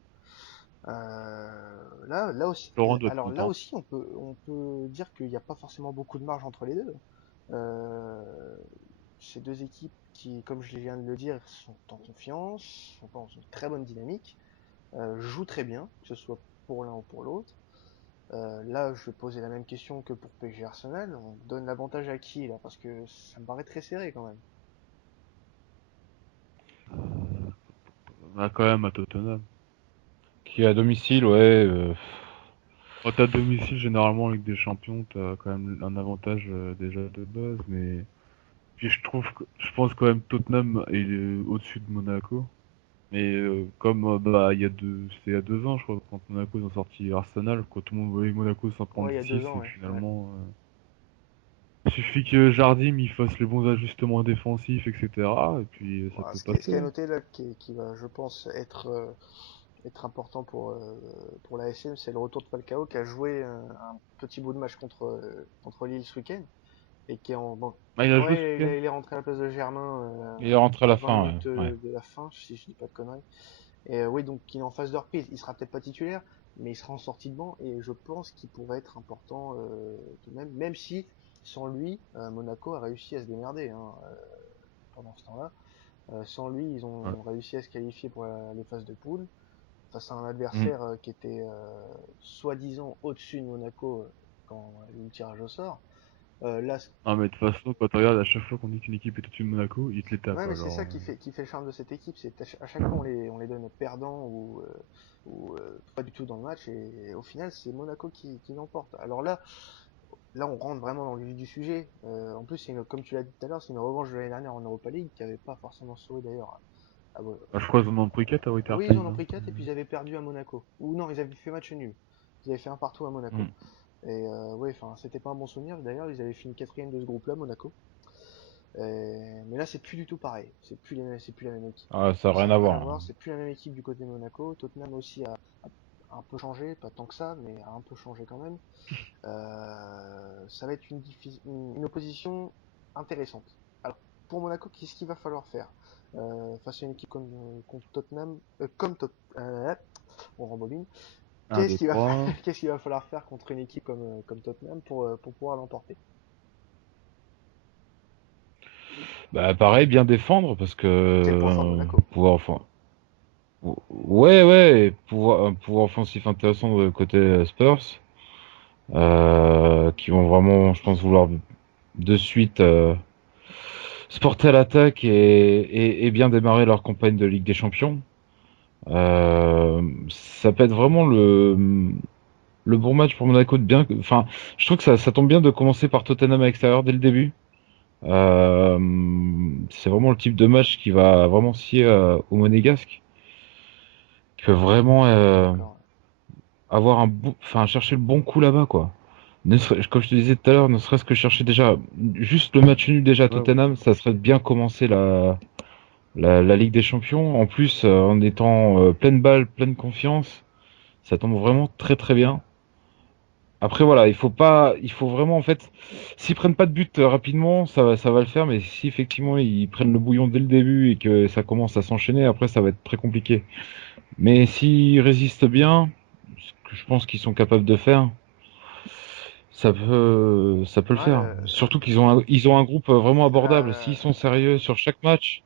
Là aussi, Laurent doit être alors là content. aussi, on peut dire qu'il n'y a pas forcément beaucoup de marge entre les deux. Euh, Ces deux équipes qui, comme je viens de le dire, sont en confiance, sont dans une très bonne dynamique, jouent très bien, que ce soit pour l'un ou pour l'autre. Là, je vais poser la même question que pour PSG Arsenal. On donne l'avantage à qui là? Parce que ça me paraît très serré quand même. On a quand même à Tottenham. qui est à domicile, ouais. Quand t'es à domicile, généralement, en Ligue des Champions, t'as quand même un avantage déjà de base, mais. Puis je pense quand même Tottenham est au-dessus de Monaco. Mais comme bah c'est il y a 2 ans, je crois, quand Monaco ils ont sorti Arsenal, quand tout le monde voyait Monaco s'en prendre Ouais, il y a 6 2 ans, et ouais. Ouais. finalement, il suffit que Jardim il fasse les bons ajustements défensifs, etc. Et puis ça Voilà, peut ce qui passer, est hein. noté là, qui va, je pense, être important pour la SM, c'est le retour de Falcao qui a joué un petit bout de match contre Lille ce week-end. et qui est en bon. Ah, il a joué ce Ouais, week-end. il est rentré à la place de Germain Il est rentré à la 20 fin, minutes ouais. de la fin, si je dis pas de conneries. Et oui, donc il est en phase de reprise. Il sera peut-être pas titulaire, mais il sera en sortie de banc et je pense qu'il pourrait être important tout de même, même si sans lui, Monaco a réussi à se démerder hein, pendant ce temps-là. Sans lui, ils Ouais. ont réussi à se qualifier pour les phases de poule face à un Mm. adversaire qui était soi-disant au-dessus de Monaco quand il y a eu le tirage au sort. Là, Ah, mais de toute façon, quand tu regardes, à chaque fois qu'on dit qu'une équipe est au-dessus de Monaco, ils te les tapent. ouais, mais c'est ça Alors, qui fait le charme de cette équipe, c'est à chaque fois on les donne perdants ou pas du tout dans le match et au final c'est Monaco qui l'emporte. Alors là on rentre vraiment dans le vif du sujet. En plus, comme tu l'as dit tout à l'heure, c'est une revanche de l'année dernière en Europa League qui avait pas forcément sauvé d'ailleurs. bah, je crois qu'ils en ont pris 4 à Oui, ils en Winterthur, ont hein. pris 4 et puis ils avaient perdu à Monaco. Ou non, ils avaient fait match nul. Ils avaient fait un partout à Monaco. Mm. Et ouais, enfin, c'était pas un bon souvenir. D'ailleurs, ils avaient fini quatrième de ce groupe-là, Monaco. Mais là, c'est plus du tout pareil. C'est plus la même équipe. Ah, ça n'a Ça rien n'a à rien à voir, voir. hein. C'est plus la même équipe du côté de Monaco. Tottenham aussi a un peu changé, pas tant que ça, mais a un peu changé quand même. Ça va être une opposition intéressante. Alors, pour Monaco, qu'est-ce qu'il va falloir faire face à une équipe contre Tottenham, on rembobine. Un, deux, trois. Qu'est-ce qu'il va falloir faire contre une équipe comme Tottenham pour pouvoir l'emporter? Bah, pareil, bien défendre parce que C'est le point fort de Monaco. pouvoir, enfin, ouais, et pouvoir offensif intéressant de côté Spurs, qui vont vraiment, je pense, vouloir de suite se porter à l'attaque et bien démarrer leur campagne de Ligue des Champions. Ça peut être vraiment le bon match pour Monaco de bien. Enfin, je trouve que ça tombe bien de commencer par Tottenham à l'extérieur dès le début. Euh, c'est vraiment le type de match qui va vraiment scier au Monégasque, qui peut vraiment Je suis d'accord. avoir enfin chercher le bon coup là-bas quoi. Comme je te disais tout à l'heure, ne serait-ce que chercher déjà juste le match nul déjà à Ouais, ouais. Tottenham, ça serait bien commencer la Ligue des Champions. En plus, en étant pleine balle, pleine confiance, ça tombe vraiment très très bien. Après voilà, il faut vraiment en fait, s'ils prennent pas de but rapidement, ça va le faire, mais si effectivement ils prennent le bouillon dès le début et que ça commence à s'enchaîner, après ça va être très compliqué. Mais s'ils résistent bien, ce que je pense qu'ils sont capables de faire, ça peut le Ouais, faire. Surtout ils ont un groupe vraiment abordable. S'ils sont sérieux sur chaque match,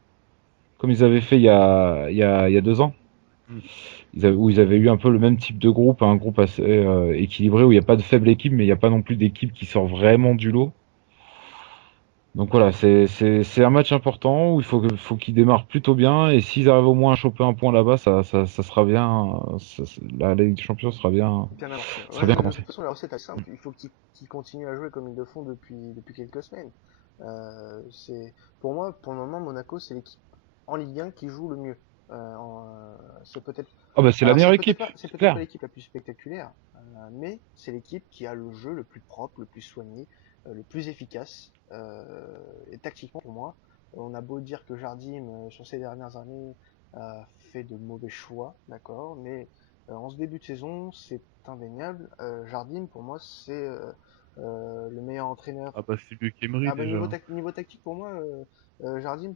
comme ils avaient fait il y a 2 ans, Mm. où ils avaient eu un peu le même type de groupe, un groupe assez équilibré, où il n'y a pas de faible équipe, mais il n'y a pas non plus d'équipe qui sort vraiment du lot. Donc voilà, c'est un match important où faut qu'ils démarrent plutôt bien, et s'ils arrivent au moins à choper un point là-bas, ça sera bien, la Ligue des Champions bien amorcé. sera Ouais, bien de toute commencée. façon, la recette est simple. Il faut qu'ils continuent à jouer comme ils le font depuis quelques semaines. Pour moi, pour le moment, Monaco, c'est l'équipe en Ligue 1 qui joue le mieux. C'est peut-être, Ah bah c'est la alors meilleure équipe, c'est c'est peut-être pas clair. l'équipe la plus spectaculaire, mais c'est l'équipe qui a le jeu le plus propre, le plus soigné, le plus efficace. Et tactiquement, pour moi, on a beau dire que Jardim, sur ces dernières années, a fait de mauvais choix, d'accord, mais en ce début de saison, c'est indéniable. Jardim, pour moi, c'est le meilleur entraîneur. Ah, bah, c'est mieux qu'Emery Ah bah déjà. niveau tactique, pour moi, Jardim,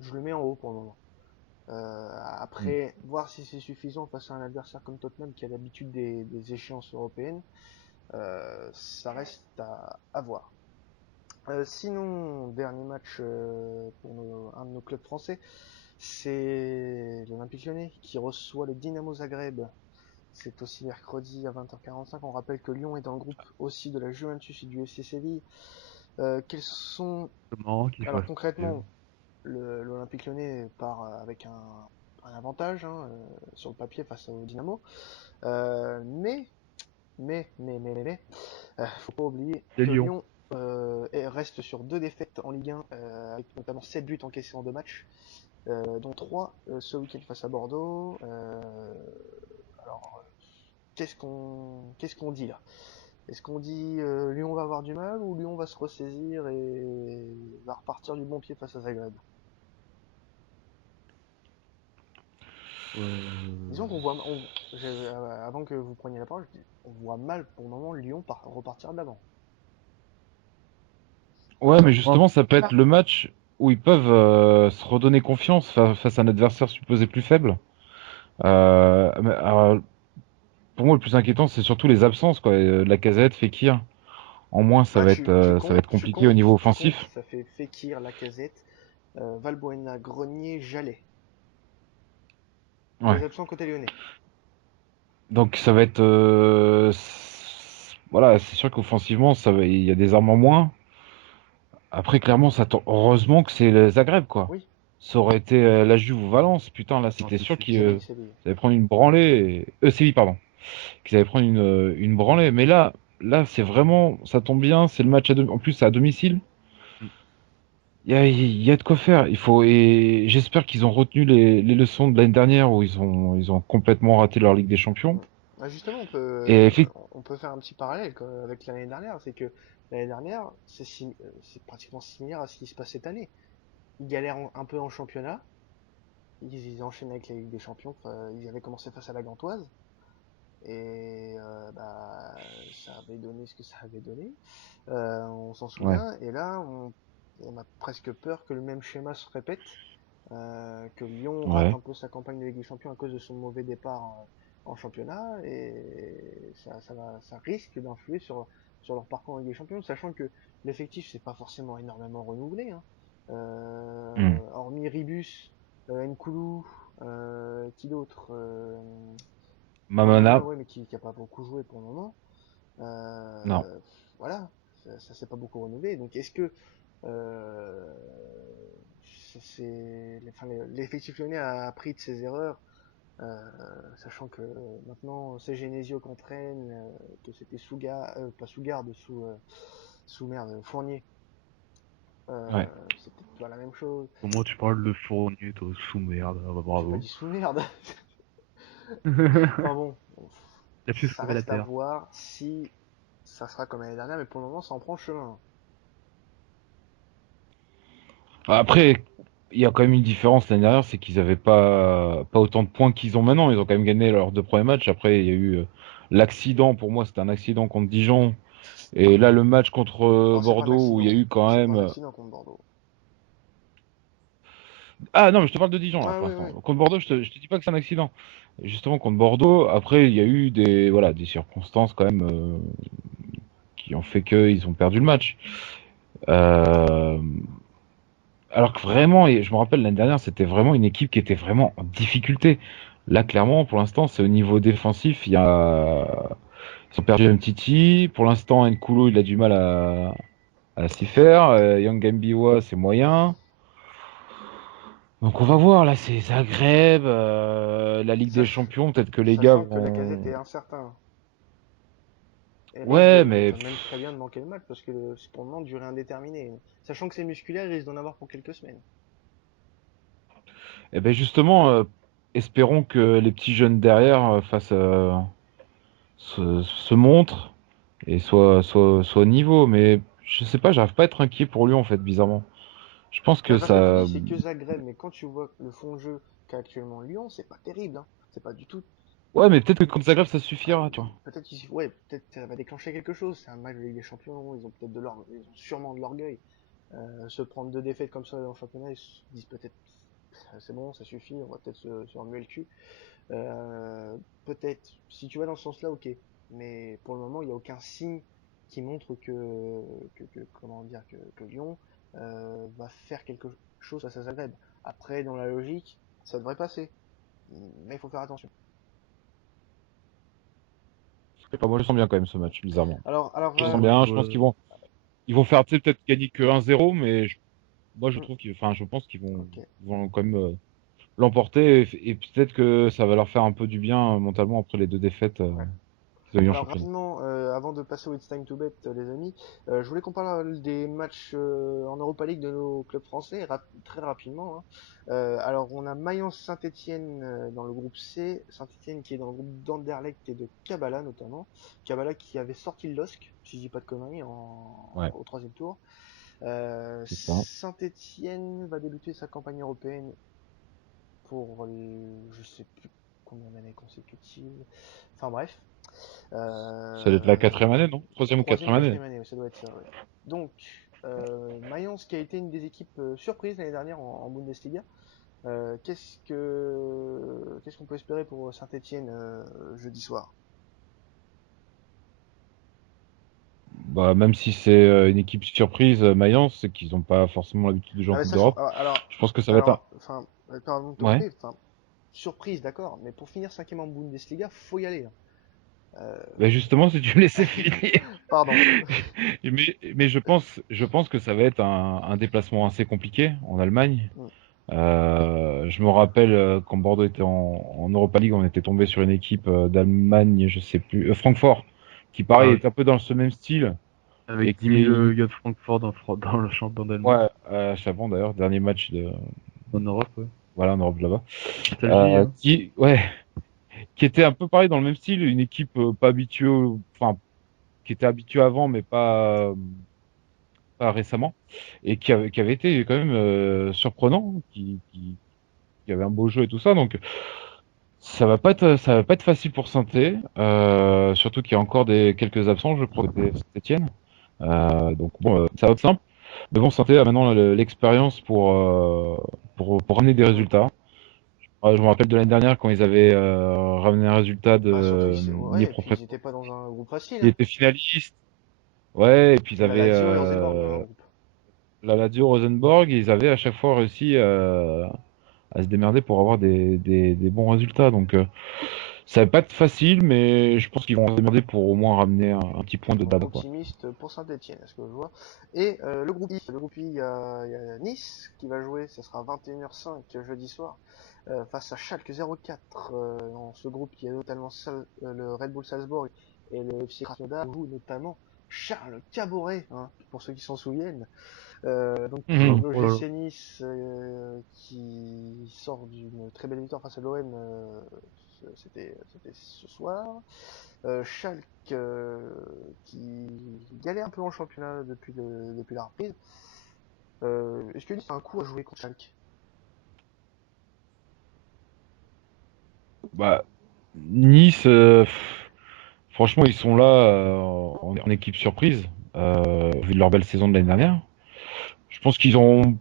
je le mets en haut pour le moment. Mm. Après, voir si c'est suffisant face à un adversaire comme Tottenham qui a l'habitude des échéances européennes, ça reste à voir. Sinon, dernier match pour un de nos clubs français, c'est l'Olympique Lyonnais qui reçoit le Dynamo Zagreb. C'est aussi mercredi à 20h45. On rappelle que Lyon est dans le groupe aussi de la Juventus et du FC Séville. Quels sont... C'est marrant qu'il Alors fasse deuxième. concrètement, l'Olympique Lyonnais part avec un avantage hein, sur le papier face au Dynamo. Faut pas oublier Il y a que Lyon. Lyon reste sur 2 défaites en Ligue 1, avec notamment 7 buts encaissés en 2 matchs, dont 3 ce week-end face à Bordeaux. Alors, qu'est-ce qu'on dit là? Est-ce qu'on dit Lyon va avoir du mal ou Lyon va se ressaisir et va repartir du bon pied face à Zagreb? Disons qu'on voit, avant que vous preniez la parole, on voit mal pour le moment Lyon repartir de l'avant. Ouais, mais Oh, justement, ça peut être le match où ils peuvent se redonner confiance face à un adversaire supposé plus faible. Alors, pour moi, le plus inquiétant, c'est surtout les absences, quoi. Lacazette, Fekir. En moins, Ah, ça va être compliqué au niveau tu comptes, offensif. ça fait Fekir, Lacazette, Valbuena, Grenier, Jallet. Les Ouais. absents côté lyonnais. Donc ça va être voilà, c'est sûr qu'offensivement, il y a des armes en moins. Après, clairement, heureusement que c'est le Zagreb, quoi. Oui, Ça aurait été la Juve ou Valence, putain, là, non, c'était c'est sûr qu'ils Séville, Séville. allaient prendre une branlée. Séville, pardon. Qu'ils allaient prendre une branlée. Mais là, c'est vraiment, ça tombe bien, c'est le match en plus, c'est à domicile. Mm. Il y a de quoi faire. Et j'espère qu'ils ont retenu les leçons de l'année dernière où ils ont complètement raté leur Ligue des Champions. Ah, justement, Et effectivement, on peut faire un petit parallèle avec l'année dernière. C'est que l'année dernière, c'est pratiquement similaire à ce qui se passe cette année. Ils galèrent un peu en championnat. Ils enchaînent avec la Ligue des Champions. Ils avaient commencé face à la Gantoise. Et bah, ça avait donné ce que ça avait donné. On s'en ouais, souvient. Et là, on a presque peur que le même schéma se répète. Que Lyon rate ouais. un peu sa campagne de Ligue des Champions à cause de son mauvais départ en championnat. Et ça risque d'influer sur leur parcours en Ligue des Champions, sachant que l'effectif, c'est pas forcément énormément renouvelé, hein. Hmm. Hormis Ribus, Nkoulou, qui d'autre Mamana, Mamana, ouais, mais qui a pas beaucoup joué pour le moment. non. Euh, voilà, ça s'est pas beaucoup renouvelé. Donc est-ce que euh, l'effectif lyonnais a appris de ses erreurs, sachant que maintenant c'est Genesio qu'on traîne, que c'était pas Sougarde, sous merde, Fournier. Ouais. C'est peut-être pas la même chose. Comment tu parles de Fournier, toi, sous merde, ah bah J'ai pas bravo. dit sous merde. Enfin bon, Lapsus ça reste à révélateur. voir si ça sera comme l'année dernière, mais pour le moment ça en prend chemin. Après, il y a quand même une différence l'année dernière, c'est qu'ils avaient pas autant de points qu'ils ont maintenant. Ils ont quand même gagné leurs deux premiers matchs. Après, il y a eu l'accident. Pour moi, c'était un accident contre Dijon. Et là, le match contre Non, c'est pas un Bordeaux, où il y a accident. eu quand C'est pas même. un accident contre Bordeaux. Ah non, mais je te parle de Dijon là Ah pour oui, l'instant. oui. Contre Bordeaux, je te dis pas que c'est un accident. Justement, contre Bordeaux, après, il y a eu des circonstances quand même qui ont fait qu'ils ont perdu le match. Euh, Alors que vraiment, et je me rappelle l'année dernière, c'était vraiment une équipe qui était vraiment en difficulté. Là, clairement, pour l'instant, c'est au niveau défensif. Ils ont perdu Titi. Pour l'instant, Nkulo, il a du mal à s'y faire. Yang Gambiwa, c'est moyen. Donc on va voir, là, c'est Zagreb, la Ligue des Sach- Champions. Peut-être que les gars Sachant que la casette vont. est incertain. Et risque Ouais, mais même très bien de manquer le match parce que c'est pour le moment durée indéterminée. Sachant que c'est musculaire, il risque d'en avoir pour quelques semaines. eh ben justement, espérons que les petits jeunes derrière se montrent et soient au niveau. Mais je sais pas, j'arrive pas à être inquiet pour lui en fait, bizarrement. Je pense Bah, que parce que tu ça. dis c'est que Zagreb, mais quand tu vois le fond de jeu qu'a actuellement Lyon, c'est pas terrible, hein. C'est pas du tout. Ouais, mais peut-être que contre Zagreb ça suffira, tu vois. Peut-être ouais, peut-être ça va déclencher quelque chose. C'est un match de Ligue des Champions, ils ont sûrement de l'orgueil. Se prendre deux défaites comme ça en championnat, ils se disent peut-être c'est bon, ça suffit, on va peut-être se remuer le cul. Peut-être, si tu vas dans ce sens-là, ok. Mais pour le moment, il n'y a aucun signe qui montre comment dire, que Lyon va faire quelque chose à sa Zagreb. Après, dans la logique, ça devrait passer. Mais il faut faire attention. Enfin, moi je sens bien quand même ce match, bizarrement. Je sens Moi, je bien, je pense vois. qu'ils vont faire, tu sais, peut-être gagner que 1-0, mais moi je Hmm, trouve enfin, je pense ok. ils vont quand même l'emporter et peut-être que ça va leur faire un peu du bien mentalement après les deux défaites Ouais. qu'ils ont eues en Alors championnat. rapidement, avant de passer au It's Time to Bet, les amis, je voulais qu'on parle des matchs en Europa League de nos clubs français très rapidement, hein. Alors on a Mayence Saint-Étienne dans le groupe C, Saint-Étienne qui est dans le groupe d'Anderlecht et de Kabbalah notamment, Kabbalah qui avait sorti le LOSC, si je dis pas de conneries, Ouais, au troisième tour. c'est ça. Saint-Étienne va débuter sa campagne européenne pour je sais plus combien d'années consécutives. Enfin bref. Ça doit être la Euh, quatrième année, non? Troisième ou Troisième, quatrième année. quatrième année, ouais, ça doit être ça, ouais. Donc, Mayence qui a été une des équipes surprises l'année dernière en Bundesliga. Qu'est-ce qu'on peut espérer pour Saint-Etienne jeudi soir? Bah, même si c'est une équipe surprise, Mayence, c'est qu'ils n'ont pas forcément l'habitude de jouer Ah en mais Coupe sachant, d'Europe. alors, Je pense que ça va être un... enfin, pardon de te Ouais. couper, enfin, surprise, d'accord, mais pour finir cinquième en Bundesliga, faut y aller, hein. Euh, Bah justement, si tu me laissais finir. Pardon. Mais je pense que ça va être un déplacement assez compliqué en Allemagne. Mm. Je me rappelle quand Bordeaux était en Europa League, on était tombé sur une équipe d'Allemagne, je sais plus, Francfort, qui Ah pareil oui. est un peu dans ce même style et Avec 10 qui 000 est, gars de Francfort dans le championnat d'Allemagne. ouais, Chavon d'ailleurs, dernier match de, En Europe, ouais. voilà, en Europe là-bas, Nostalgie, hein. ouais, qui était un peu pareil dans le même style, une équipe pas habituée, enfin, qui était habituée avant, mais pas récemment, et qui avait été quand même surprenant, qui avait un beau jeu et tout ça, donc ça va pas être facile pour Saint-Étienne, surtout qu'il y a encore quelques absents, je crois, de Saint-Étienne. Donc bon, ça va être simple. Mais bon, Saint-Étienne a maintenant l'expérience pour ramener des résultats. Je me rappelle de l'année dernière quand ils avaient ramené un résultat Bah surtout, de ouais, et puis Dniepropetrovsk. ils étaient pas dans un groupe facile, Ils hein. étaient finalistes. Ouais, et puis ils La avaient Lazio et Rosenborg dans un groupe. la Lazio Rosenborg, ils avaient à chaque fois réussi à se démerder pour avoir des bons résultats. Donc ça va pas être facile, mais je pense qu'ils vont se démerder pour au moins ramener un petit point de Donc dab, quoi. optimiste pour Saint-Etienne, est-ce que je vois. Et le groupe I, il y a Nice qui va jouer, ce sera 21h05 jeudi soir, face à Schalke 04. Dans ce groupe qui est notamment le Red Bull Salzbourg et le FC Krasnodar, où notamment Charles Caboret, hein, pour ceux qui s'en souviennent. Donc Mhm. Oh là là. l'OGC Nice qui sort d'une très belle victoire face à l'OM, c'était ce soir. Schalke qui galère un peu en championnat depuis la reprise. Est-ce que Nice a un coup à jouer contre Schalke? Bah, Nice, franchement, ils sont là en équipe surprise, vu de leur belle saison de l'année dernière. Je pense qu'ils ont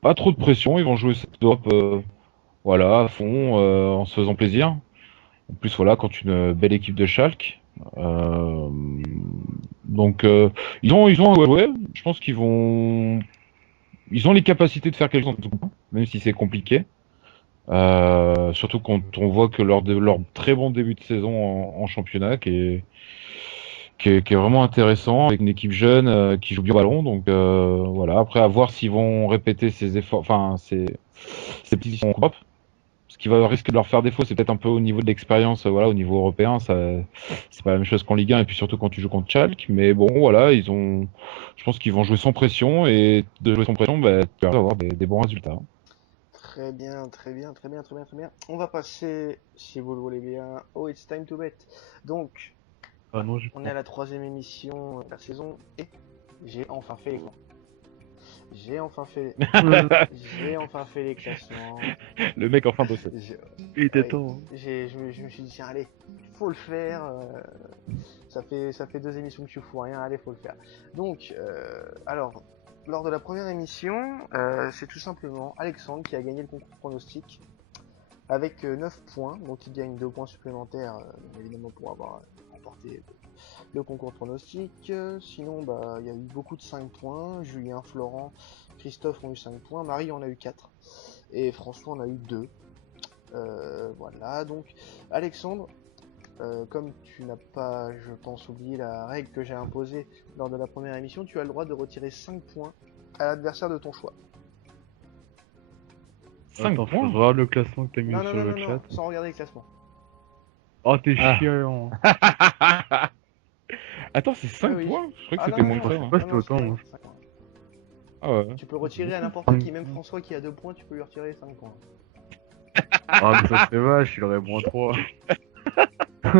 pas trop de pression, ils vont jouer cette Europe, voilà, à fond, en se faisant plaisir. En plus, voilà, contre une belle équipe de Schalke. Euh, donc, ils ont un à jouer. Je pense ils ont les capacités de faire quelque chose, en tout cas, même si c'est compliqué. Surtout quand on voit que lors de leur très bon début de saison en championnat, qui est vraiment intéressant, avec une équipe jeune qui joue bien au ballon. Donc voilà, après à voir s'ils vont répéter ces efforts, enfin ces petits en Coupe. Ce qui va risquer de leur faire défaut, c'est peut-être un peu au niveau de l'expérience, voilà, au niveau européen, ça, c'est pas la même chose qu'en Ligue 1, et puis surtout quand tu joues contre Schalke. Mais bon, voilà, je pense qu'ils vont jouer sans pression, et de jouer sans pression, bah, tu vas avoir des bons résultats. Très bien, très bien, très bien, très bien, très bien. On va passer, si vous le voulez bien, au It's Time to Bet. Donc, Ah non, j'ai on est pas. à la troisième émission de la saison et j'ai enfin fait les classements. J'ai enfin fait, j'ai enfin fait les classements. Le mec enfin bossé. J'ai- Il était ouais, temps, hein. je me suis dit tiens allez, faut le faire. Ça fait deux émissions que tu fous rien, allez faut le faire. Donc alors lors de la première émission, c'est tout simplement Alexandre qui a gagné le concours pronostic avec 9 points, donc il gagne 2 points supplémentaires, évidemment pour avoir remporté le concours pronostic. Sinon, bah, il y a eu beaucoup de 5 points. Julien, Florent, Christophe ont eu 5 points. Marie en a eu 4. Et François en a eu 2. Voilà, donc Alexandre, comme tu n'as pas, je pense, oublié la règle que j'ai imposée lors de la première émission, tu as le droit de retirer 5 points à l'adversaire de ton choix. 5 Attends, faut points? voir le classement que t'as mis Non, non, sur non, le non, non, chat. sans regarder le classement. Oh, t'es Ah. chiant. Attends, c'est Oui, 5 oui. points? Je crois que Ah non, c'était non, moins non, que Je ça, sais hein. pas si non, c'était non, autant, c'est moi. 5 points. Ah ouais. Tu peux retirer à n'importe Cinq qui, même points. François qui a 2 points, tu peux lui retirer 5 points. Ah, mais ça serait vache, il aurait moins 3. C'est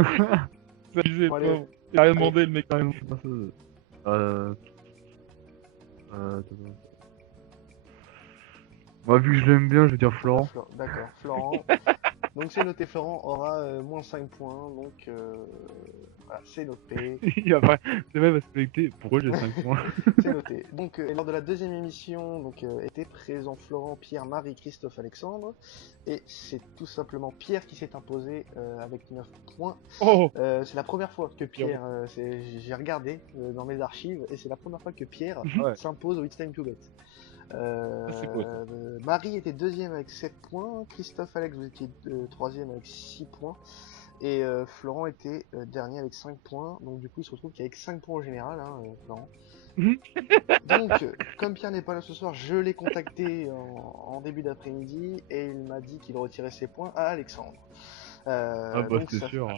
abusé, Bon, le allez, pauvre. Il a rien allez. demandé, le mec. Ah non, c'est pas ça. Attends. Moi, vu que je l'aime bien, je vais dire Florent. D'accord, Florent. Donc c'est noté, Florent aura moins 5 points, donc voilà, c'est noté. Il va pas... C'est vrai, il va se connecter. Pourquoi j'ai 5 points? C'est noté. Donc lors de la deuxième émission, étaient présents Florent, Pierre, Marie, Christophe, Alexandre, et c'est tout simplement Pierre qui s'est imposé avec 9 points. Oh, C'est la première fois que Pierre, j'ai regardé dans mes archives, et c'est la première fois que Pierre ouais. s'impose au It's Time to Bet. c'est cool, ça. Marie était deuxième avec 7 points, Christophe, Alex, vous étiez troisième avec 6 points, et Florent était dernier avec 5 points, donc du coup il se retrouve qu'avec 5 points au général, hein, Florent. Donc, comme Pierre n'est pas là ce soir, je l'ai contacté en début d'après-midi, et il m'a dit qu'il retirait ses points à Alexandre. Ah bah Donc c'est ça, sûr.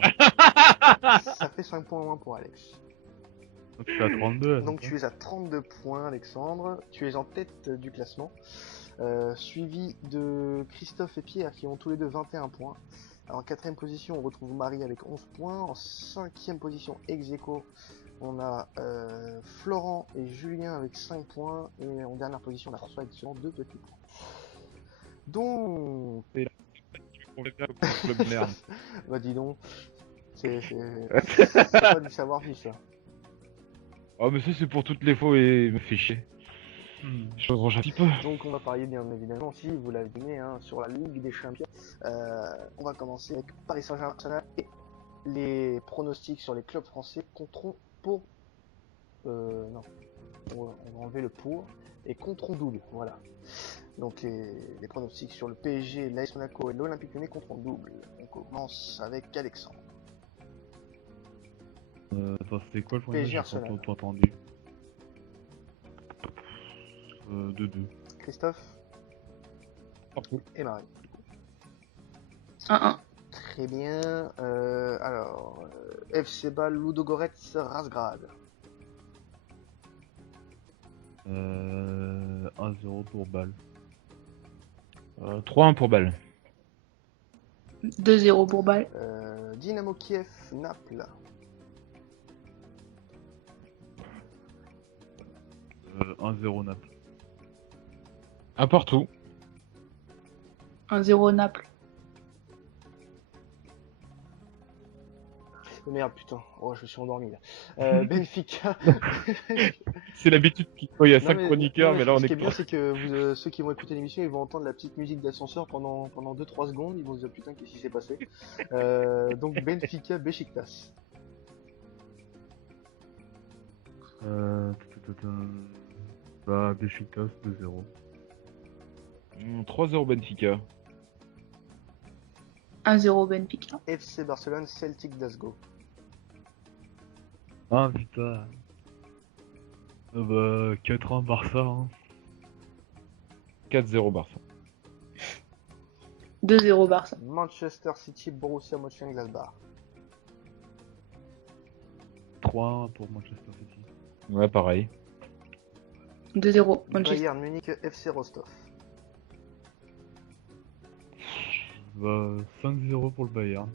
ça fait 5 points en moins pour Alex. Donc je suis à 32. Donc tu es à 32 points, Alexandre. Tu es en tête du classement, suivi de Christophe et Pierre qui ont tous les deux 21 points. Alors en quatrième position, on retrouve Marie avec 11 points. En cinquième position, ex aequo, on a Florent et Julien avec 5 points. Et en dernière position, on a François avec seulement 2 petits points. Donc, bah dis donc, c'est pas du savoir-vivre ça. Oh, mais ça, c'est pour toutes les fois et il me fait chier. Je revanche un petit peu. Donc on va parler bien évidemment, si vous l'avez deviné, hein, sur la Ligue des Champions. On va commencer avec Paris Saint-Germain et les pronostics sur les clubs français compteront pour... non, on va enlever le pour et compteront double, voilà. Donc les pronostics sur le PSG, l'AS Monaco et l'Olympique Lyonnais compteront double. On commence avec Alexandre. Attends, c'était quoi le point? PSG J'ai Arsenal. pas tout entendu. 2-2. Christophe Partout. et Marie. 1-1. Très bien. Alors, FC Bâle, Ludogorets, Razgrad. 1-0 pour Bâle. 3-1 pour balle. 2-0 pour Bâle. Dynamo Kiev, Naples. 1-0 Naples. Un partout. 1-0 Naples. Oh merde, putain. Oh, je me suis endormi là. Benfica. C'est l'habitude quand il y a Non, 5 chroniqueurs, mais là on ce est qui est bien, quoi? c'est que ceux qui vont écouter l'émission, ils vont entendre la petite musique d'ascenseur pendant 2-3 secondes. Ils vont se dire putain, qu'est-ce qui s'est passé. Donc Benfica, Besiktas. Bah, Besiktas 2-0. 3-0 Benfica. 1-0 Benfica. FC Barcelone, Celtic Glasgow. Ah putain. Bah, 4-1 Barça. Hein. 4-0 Barça. 2-0 Barça. Manchester City, Borussia Mönchengladbach. 3-1 pour Manchester City. Ouais, pareil. 2-0 Manchester. Bayern Munich, FC Rostov. Bah, 5-0 pour le Bayern.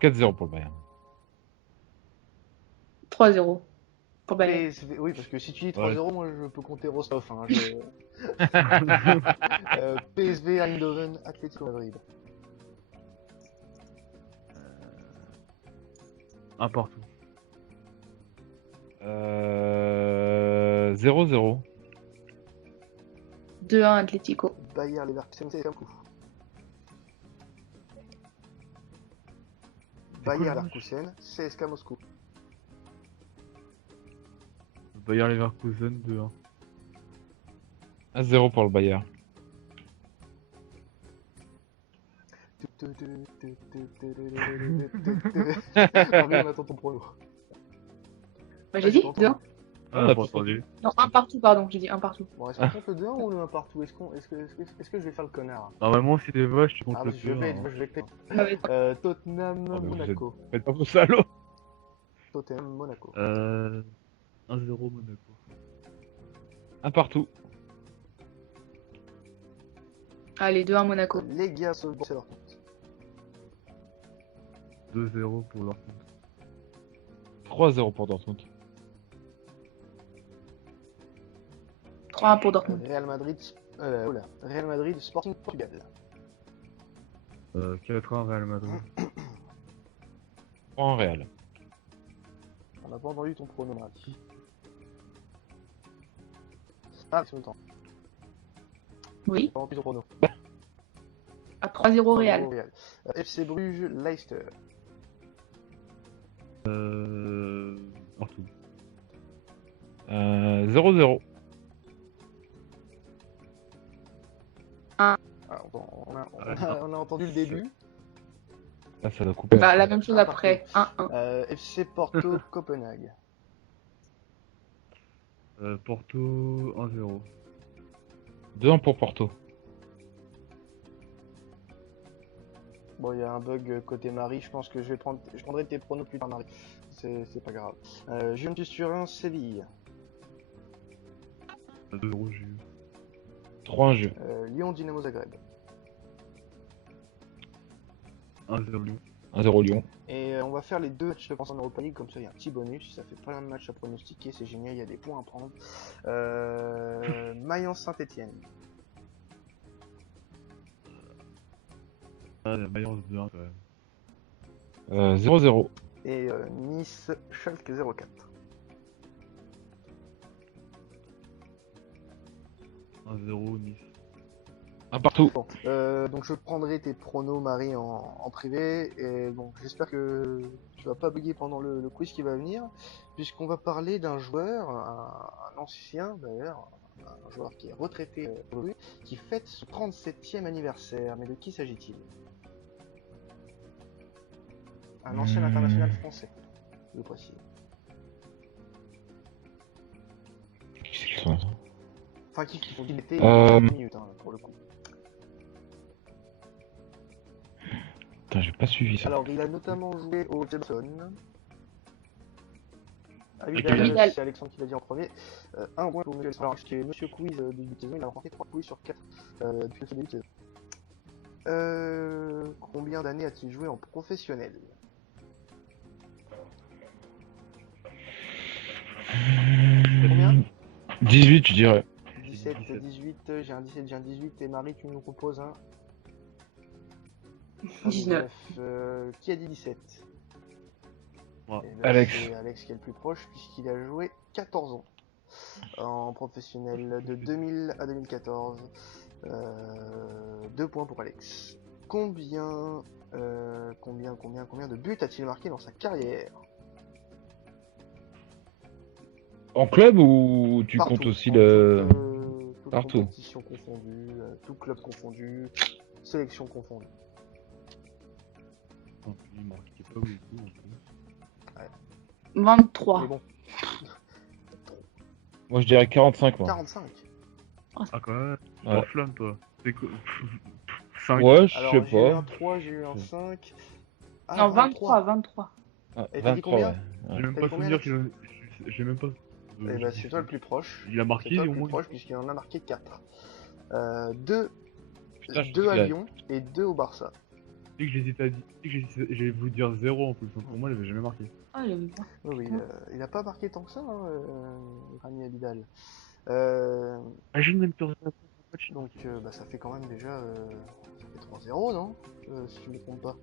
4-0 pour le Bayern. 3-0 pour Bayern. PSV, oui, parce que si tu dis 3-0, moi je peux compter Rostov. Hein, PSV, Eindhoven, Atlético Madrid. Un partout. 0-0. 2-1 Atlético. Bayer Leverkusen, CSKA Moscou. Bayer Leverkusen, CSKA Moscou. Bayer Leverkusen 2-1. 1-0 pour le Bayern. Henri, on attend ton prono. Bah, j'ai dit 2-1. Ah, Ah, pas entendu. Non, 1 partout, pardon. J'ai dit 1 partout. Bon, est-ce qu'on compte le 2-1 ou le 1 partout? Est-ce que je vais faire le connard? Normalement, si t'es vache, tu comptes Ah, le je vais, 2-1. je vais être... Ah ouais. Tottenham, Oh, mais vous Monaco. Faites pas vos salauds. Tottenham, Monaco. 1-0 Monaco. Un partout. Allez, 2-1 Monaco. Legia, Borussia Dortmund. 2-0 pour Dortmund. 3-0 pour Dortmund. 3-1 pour Dortmund. Real Madrid, Real Madrid, Sporting Portugal. 4-1 Real Madrid. 3 en Real. On n'a pas entendu ton pronom, Mari. Ah, c'est le temps. Oui, Pas entendu ton pronom. à 3-0 Real. FC Bruges, Leicester. Partout. 0-0. Ah, on a entendu le début. Là, ça doit couper. Bah, la même chose après. 1-1. FC Porto, Copenhague. Porto 1-0. 2-1 pour Porto. Bon, il y a un bug côté Marie, je pense que je prendrai tes pronos plus tard, Marie. C'est pas grave. Juventus Turin, Séville. 2-0 j'ai eu. 3 jeu. Lyon, Dynamo Zagreb. 1-0 Lyon. 1-0 Lyon. Et on va faire les deux matchs, je pense, en Europa League, comme ça il y a un petit bonus, ça fait plein de matchs à pronostiquer, c'est génial, il y a des points à prendre. Mayence Saint-Etienne. Ah, la Mayence 2-1 quand même. 0-0. Et Nice, Schalke 04. 1-0 Nice. Un partout. Bon, donc je prendrai tes pronos, Marie, en privé, et bon, j'espère que tu vas pas bugger pendant le quiz qui va venir, puisqu'on va parler d'un joueur, un ancien d'ailleurs, un joueur qui est retraité aujourd'hui, qui fête son 37e anniversaire. Mais de qui s'agit-il? Un ancien international français, je précise. Qui c'est qui sont ça? Enfin, qui était il y a 10 minutes, hein, pour le coup. Putain, j'ai pas suivi ça. Alors, il a notamment joué au Jameson. Ah oui, Vidal. c'est Alexandre qui l'a dit en premier. Un point pour Monsieur Alors, ce qui est Monsieur Quiz du début de saison, il a remporté 3 quiz sur 4 depuis le début de saison. Combien d'années a-t-il joué en professionnel? Combien? 18, je dirais. 17, 18, j'ai un 17, j'ai un 18, et Marie, tu nous proposes un 19. Qui a dit 17? Moi. Eh ben, Alex. c'est Alex qui est le plus proche, puisqu'il a joué 14 ans en professionnel de 2000 à 2014. 2 points pour Alex. Combien de buts a-t-il marqué dans sa carrière? En club ou tu Partout, comptes aussi en le. toute Partout. compétition confondue, tout club confondu, sélection confondue. Non, il marquait pas beaucoup en plus. 23. Mais bon, Moi, je dirais 45, moi. 45. Ah quand même, Ouais. en flamme toi. C'est quoi 5. Ouais, je Alors, sais j'ai eu un pas. 3, j'ai eu un 5. Ah, Non, 23. Ah, Et t'as dit combien? ouais. J'ai même T'as pas dit combien, souvenir qu'il j'ai même pas. Eh ben, c'est toi le plus proche. Il a C'est marqué toi au le plus moins. proche, puisqu'il en a marqué 4. 2 Putain, je 2 à sais que Lyon et 2 au Barça. Tu sais que j'hésitais à dire. Tu sais que j'ai voulu dire 0 en plus. Donc pour moi, il avait jamais marqué. Ah, il avait pas. Oui, oui, il a pas marqué tant que ça, hein, Rami Abidal. Imagine même que match. Donc bah, ça fait quand même déjà ça fait 3-0, non? Si je me trompe pas.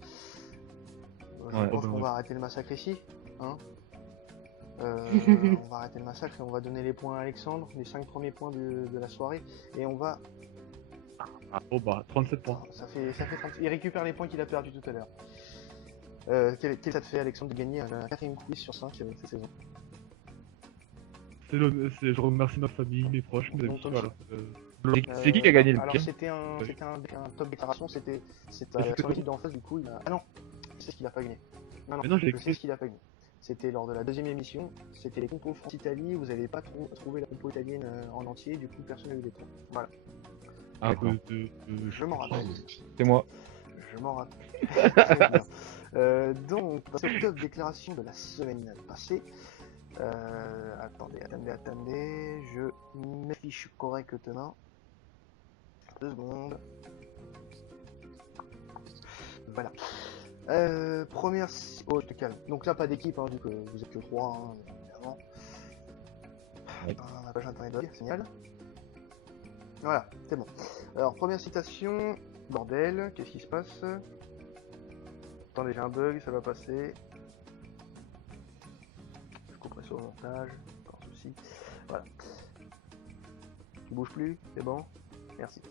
Je Ouais. pense Oh, ben qu'on ouais. va arrêter le massacre ici. Hein. On va arrêter le massacre et on va donner les points à Alexandre, les 5 premiers points de la soirée. Et on va... Ah, oh bah 37 points. Ça fait 30... Il récupère les points qu'il a perdus tout à l'heure. Quel ça te fait, Alexandre, de gagner un 4ème quiz sur 5 cette saison? Je remercie ma famille, mes proches, mes amis. Donc, Voilà. C'est qui a gagné le Alors pied? c'était un top déclaration, c'était c'était sur quoi l'équipe d'en face, du coup il a... Ah non, c'est ce qu'il a pas gagné. Non, Mais non, je j'ai sais écrit. ce qu'il a pas gagné. C'était lors de la deuxième émission, c'était les compos France-Italie, vous avez pas trouvé la compo italienne en entier, du coup personne n'a eu des points. Voilà, Ah, d'accord. je m'en rappelle. C'est moi. Je m'en rappelle. Très bien. Donc, on passe au top déclaration de la semaine passée. Attendez, je m'affiche correctement. 2 secondes. Voilà. Première... Oh, je te calme. Donc là, pas d'équipe, hein, vu que vous êtes que 3, hein, évidemment. Ouais. La page internet bug, signal. Voilà, c'est bon. Alors, première citation. Bordel, qu'est-ce qui se passe? Attendez, j'ai un bug, ça va passer. Je couperai ça au montage, pas de souci. Voilà. Tu bouges plus, c'est bon? Merci.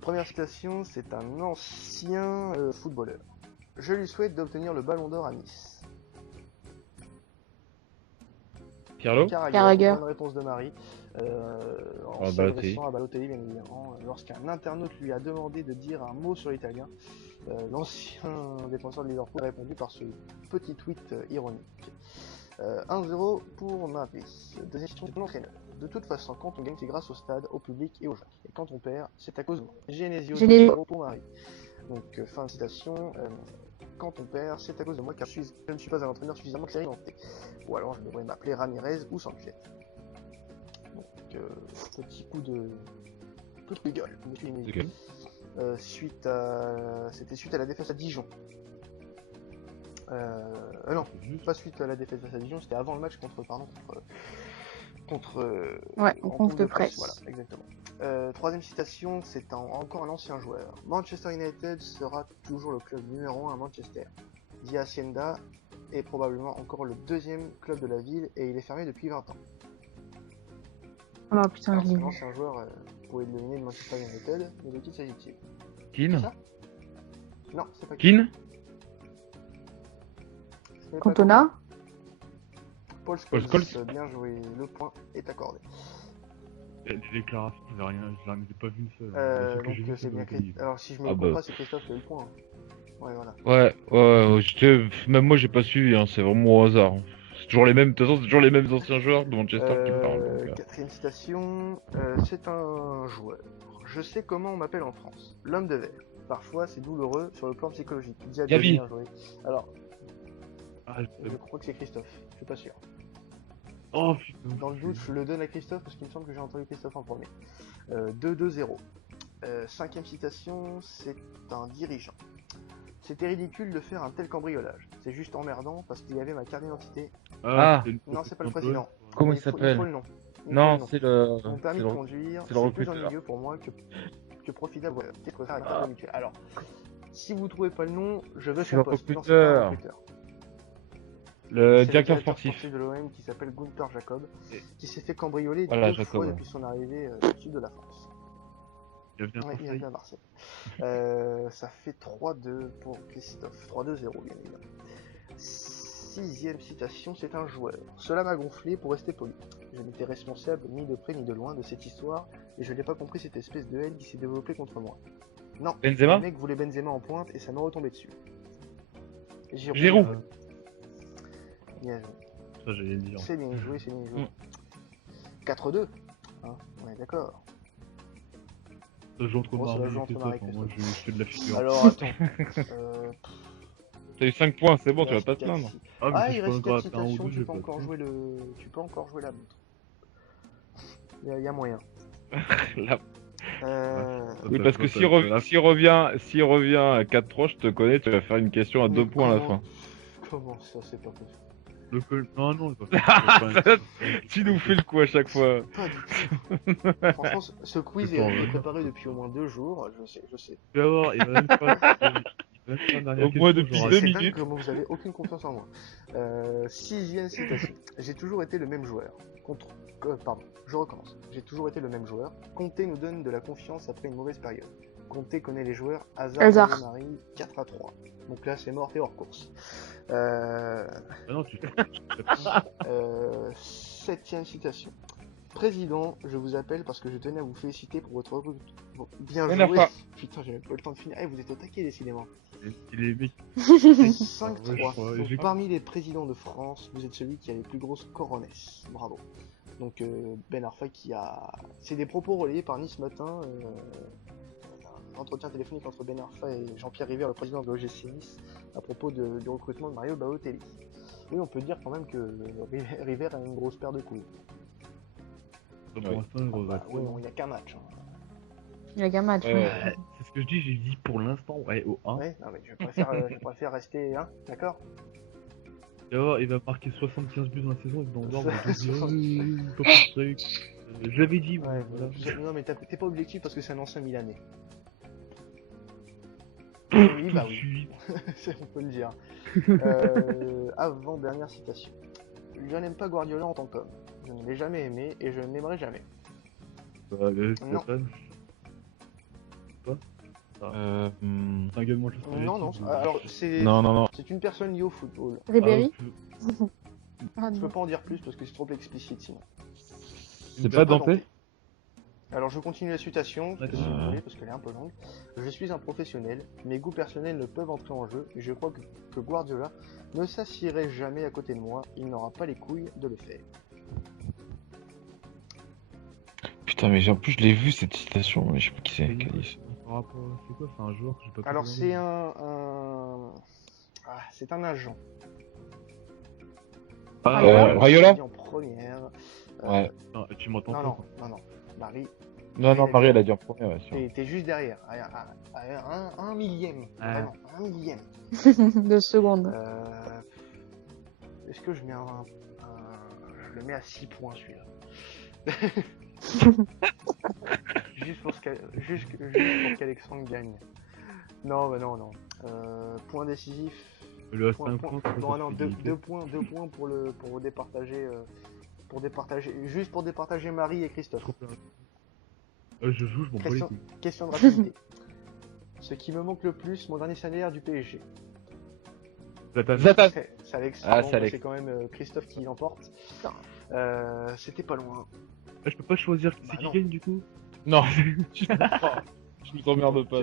Première citation, c'est un ancien footballeur. Je lui souhaite d'obtenir le ballon d'or à Nice. Pirlo? Carragher. Bonne réponse de Marie. En Ah, s'adressant à Balotelli, bien évidemment. Lorsqu'un internaute lui a demandé de dire un mot sur l'italien, l'ancien défenseur de Liverpool a répondu par ce petit tweet ironique. 1-0 pour Marie. Deuxième question, c'est l'entraîneur. De toute façon, quand on gagne, c'est grâce au stade, au public et aux gens. Et quand on perd, c'est à cause de moi. Genesio 2-0 pour Marie. Donc, fin de citation. Quand on perd, c'est à cause de moi car je ne suis pas un entraîneur suffisamment expérimenté. Ou alors je devrais m'appeler Ramirez ou Sanchez. Donc, petit coup de gueule. Okay. C'était suite à la défaite à Dijon. Non, pas suite à la défaite face à Dijon, c'était avant le match contre Ouais, en conf de presse. Voilà, exactement. Troisième citation, c'est encore un ancien joueur. Manchester United sera toujours le club numéro 1 à Manchester. Di Hacienda est probablement encore le deuxième club de la ville et il est fermé depuis 20 ans. Oh putain, Alors, je c'est l'ai un vu. ancien joueur pour le deviner de Manchester United, mais de qui s'agit-il? Keane? Ça Non, c'est pas Keane? Ce n'est pas Cantona. Paul Paul Scholes, Scholes. bien joué, le point est accordé. Les déclarations, je n'en ai pas vu une seule. La seule que Donc j'ai vue, c'est bien Balotelli. Alors si je me Ah trompe bah. pas, c'est Christophe qui a eu le point. Hein. Ouais, voilà. Même moi j'ai pas suivi, hein, c'est vraiment au hasard. C'est toujours les mêmes, de toute façon c'est toujours les mêmes anciens joueurs de Manchester qui me parlent. Donc, Quatrième citation, c'est un joueur. Je sais comment on m'appelle en France. L'homme de verre. Parfois c'est douloureux sur le plan psychologique. Gavi. Bien joué. Alors, Ah, je crois que c'est Christophe, je suis pas sûr. oh putain. Dans le doute, je le donne à Christophe parce qu'il me semble que j'ai entendu Christophe en premier. 2-2-0. Cinquième citation, c'est un dirigeant. C'était ridicule de faire un tel cambriolage. C'est juste emmerdant parce qu'il y avait ma carte d'identité. Ah. Non, c'est pas le président. Comment il Il faut s'appelle? le nom. Non, c'est le. Mon permis de conduire, c'est le c'est plus recruteur. ennuyeux pour moi que profitable. Voilà, peut-être faire avec carte mutuelle. Alors, si vous trouvez pas le nom, je veux C'est son le poste. Non, c'est pas un recruteur. recruteur. Le C'est directeur sportif. de l'OM qui s'appelle Gunther Jacob, Et- qui s'est fait cambrioler Voilà, 2 Jacob, fois ouais. depuis son arrivée au sud de la France. Il vient Ouais, il Marseille. vient à Marseille. Ça fait 3-2 pour Christophe. 3-2-0, bien évidemment. Sixième citation, c'est un joueur. Cela m'a gonflé pour rester poli. Je n'étais responsable ni de près ni de loin de cette histoire et je n'ai pas compris cette espèce de haine qui s'est développée contre moi. Non, Benzema? le mec voulait Benzema en pointe et ça m'est retombé dessus. Giroud. Bien joué. Ça, j'allais le dire. C'est bien joué, c'est bien joué. 4-2. Hein, on est d'accord. Ça joue entre Bon, ça Marie va jouer et entre Christophe, Marie et hein. Moi, je fais de la figure. Alors attends. T'as eu 5 points, c'est bon, il tu vas reste pas te quatre plaindre. ci- Ah, mais Ah, si il je peux reste encore 4 atteindre un ou citations, deux, je tu vais peux pas encore te jouer tu peux encore jouer la montre. Il y a moyen. Là. Oui, Ça, parce ça, que ça, s'il revient à 4-3, je te connais, tu vas faire une question à 2 Mais points à la fin. Comment ça, c'est pas possible? Non, non, c'est pas Tu nous fais le coup à chaque fois. Pas du tout. Franchement, ce quiz C'est pas est vrai. préparé depuis au moins 2 jours, je sais. Tu vas voir, il va même pas. Il va même faire une dernière Au moins question, depuis genre, 2 C'est dingue minutes. comment vous avez aucune confiance en moi. Sixième citation. J'ai toujours été le même joueur. Pardon, je recommence. J'ai toujours été le même joueur. Conte nous donne de la confiance après une mauvaise période. Conte connaît les joueurs. Hazard. Marie 4-3. Donc là, c'est mort et hors course. Ah non, tu Septième citation. Président, je vous appelle parce que je tenais à vous féliciter pour votre bon, bien Ben joué. Arfa. Putain, j'ai même pas le temps de finir. Eh, vous êtes au taquet, décidément. il est mec. 5-3. Ouais, Donc, j'ai- parmi les présidents de France, vous êtes celui qui a les plus grosses coronesses. Bravo. Donc Ben Arfa qui a... C'est des propos relayés par Nice Matin. Un entretien téléphonique entre Ben Arfa et Jean-Pierre River, le président de l'OGC Nice, à propos du recrutement de Mario Balotelli. Oui, on peut dire quand même que River a une grosse paire de couilles. Pour l'instant, il regrette Oui, pas. bon, il n'y a qu'un match. Hein. Il y a qu'un match. Ouais. Ouais. C'est ce que je dis, j'ai dit pour l'instant, ouais, au 1. Ouais, non, mais je préfère rester, hein, d'accord. Tu vas voir, il va marquer 75 buts dans la saison, et dans l'ordre, je Ça- vais dire, pas pour ce truc. Je l'avais dit, Ouais, voilà. non, mais t'es pas objectif parce que c'est un ancien Milanais. Oui, bah Tout de oui, suite. on peut le dire. Avant dernière citation. Je n'aime pas Guardiola en tant qu'homme. Je ne l'ai jamais aimé et je ne l'aimerai jamais. Bah, Non. Zlatan, Euh, hmm, c'est un gars de Manchester Non, non. United, Alors c'est Non. c'est une personne liée au football. Ribéry. Ah Je peux non. pas en dire plus parce que c'est trop explicite sinon. C'est pas Dante? Alors je continue la citation, si D'accord. vous voulez, parce qu'elle est un peu longue. Je suis un professionnel, mes goûts personnels ne peuvent entrer en jeu, et je crois que Guardiola ne s'assierait jamais à côté de moi, il n'aura pas les couilles de le faire. Putain, mais en plus, je l'ai vu cette citation, mais je sais pas qui c'est. Oui. qui a dit ça. Par rapport, c'est quoi? C'est un joueur que j'ai pas Alors trop c'est regardé. c'est un agent. Ah, Raiola? En première. Ouais. non, tu m'entends Non, pas? non. Marie, Non, Marie, elle a dit en premier, ouais, sûr. t'es juste derrière, à un millième, Ah. vraiment, un millième. 2 secondes. Est-ce que je mets je le mets à 6 points celui-là. juste pour qu'Alexandre gagne. Non, bah non. Point décisif. Le Point, 5 point. points, Non, non, deux points pour départager. Juste pour départager Marie et Christophe. Je joue, je m'en bats les Question, couilles. question de rapidité. Ce qui me manque le plus, mon dernier salaire du PSG. Zlatan. C'est Alex. Ah, Bon, c'est Alex. c'est quand même Christophe qui l'emporte. C'était pas loin. Ah, je peux pas choisir qui Bah c'est qui non. gagne du coup? Non, je nous emmerde pas.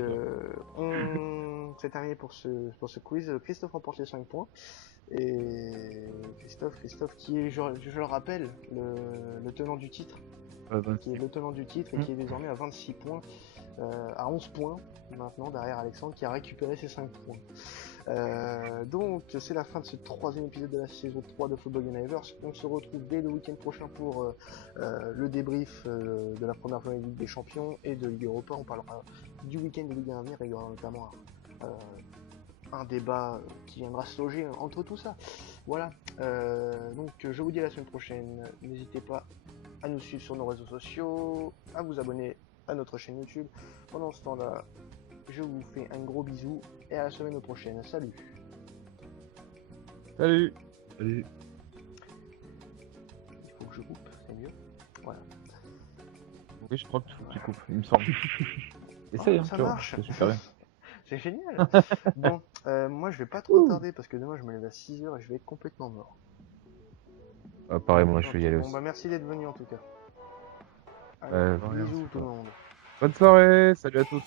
C'est terminé pour ce quiz. Christophe remporte les 5 points. Et Christophe qui est, je le rappelle, le tenant du titre. Qui est le tenant du titre et qui est désormais à 26 points, à 11 points maintenant derrière Alexandre qui a récupéré ses 5 points. Donc c'est la fin de ce 3e épisode de la saison 3 de Football Universe. On se retrouve dès le week-end prochain pour le débrief de la première journée de Ligue des Champions et de Ligue Europa. On parlera du week-end de Ligue 1 à venir et il y aura notamment un débat qui viendra se loger entre tout ça. Voilà, donc je vous dis à la semaine prochaine. N'hésitez pas à nous suivre sur nos réseaux sociaux, à vous abonner à notre chaîne YouTube. Pendant ce temps-là, je vous fais un gros bisou et à la semaine prochaine. Salut. Salut. Allez. Il faut que je coupe, c'est mieux. Voilà. Oui, je crois que tu coupes, il me semble. Essaye, hein, ça tu vois, marche. c'est super bien. C'est génial. Bon, moi je vais pas trop tarder parce que demain je me lève à 6h et je vais être complètement mort. Ah, pareil, moi, je vais y aller Bon, aussi. bah merci d'être venu en tout cas. Allez, Ouais, bisous tout le monde. Bonne soirée, salut à tous.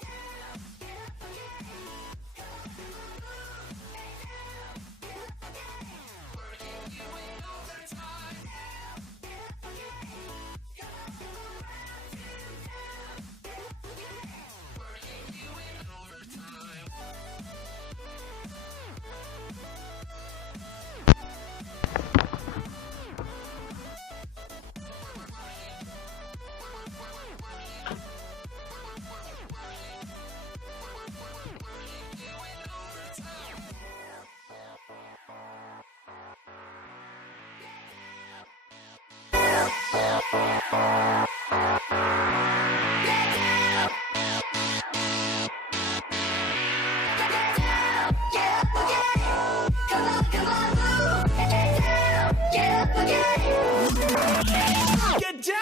Get down!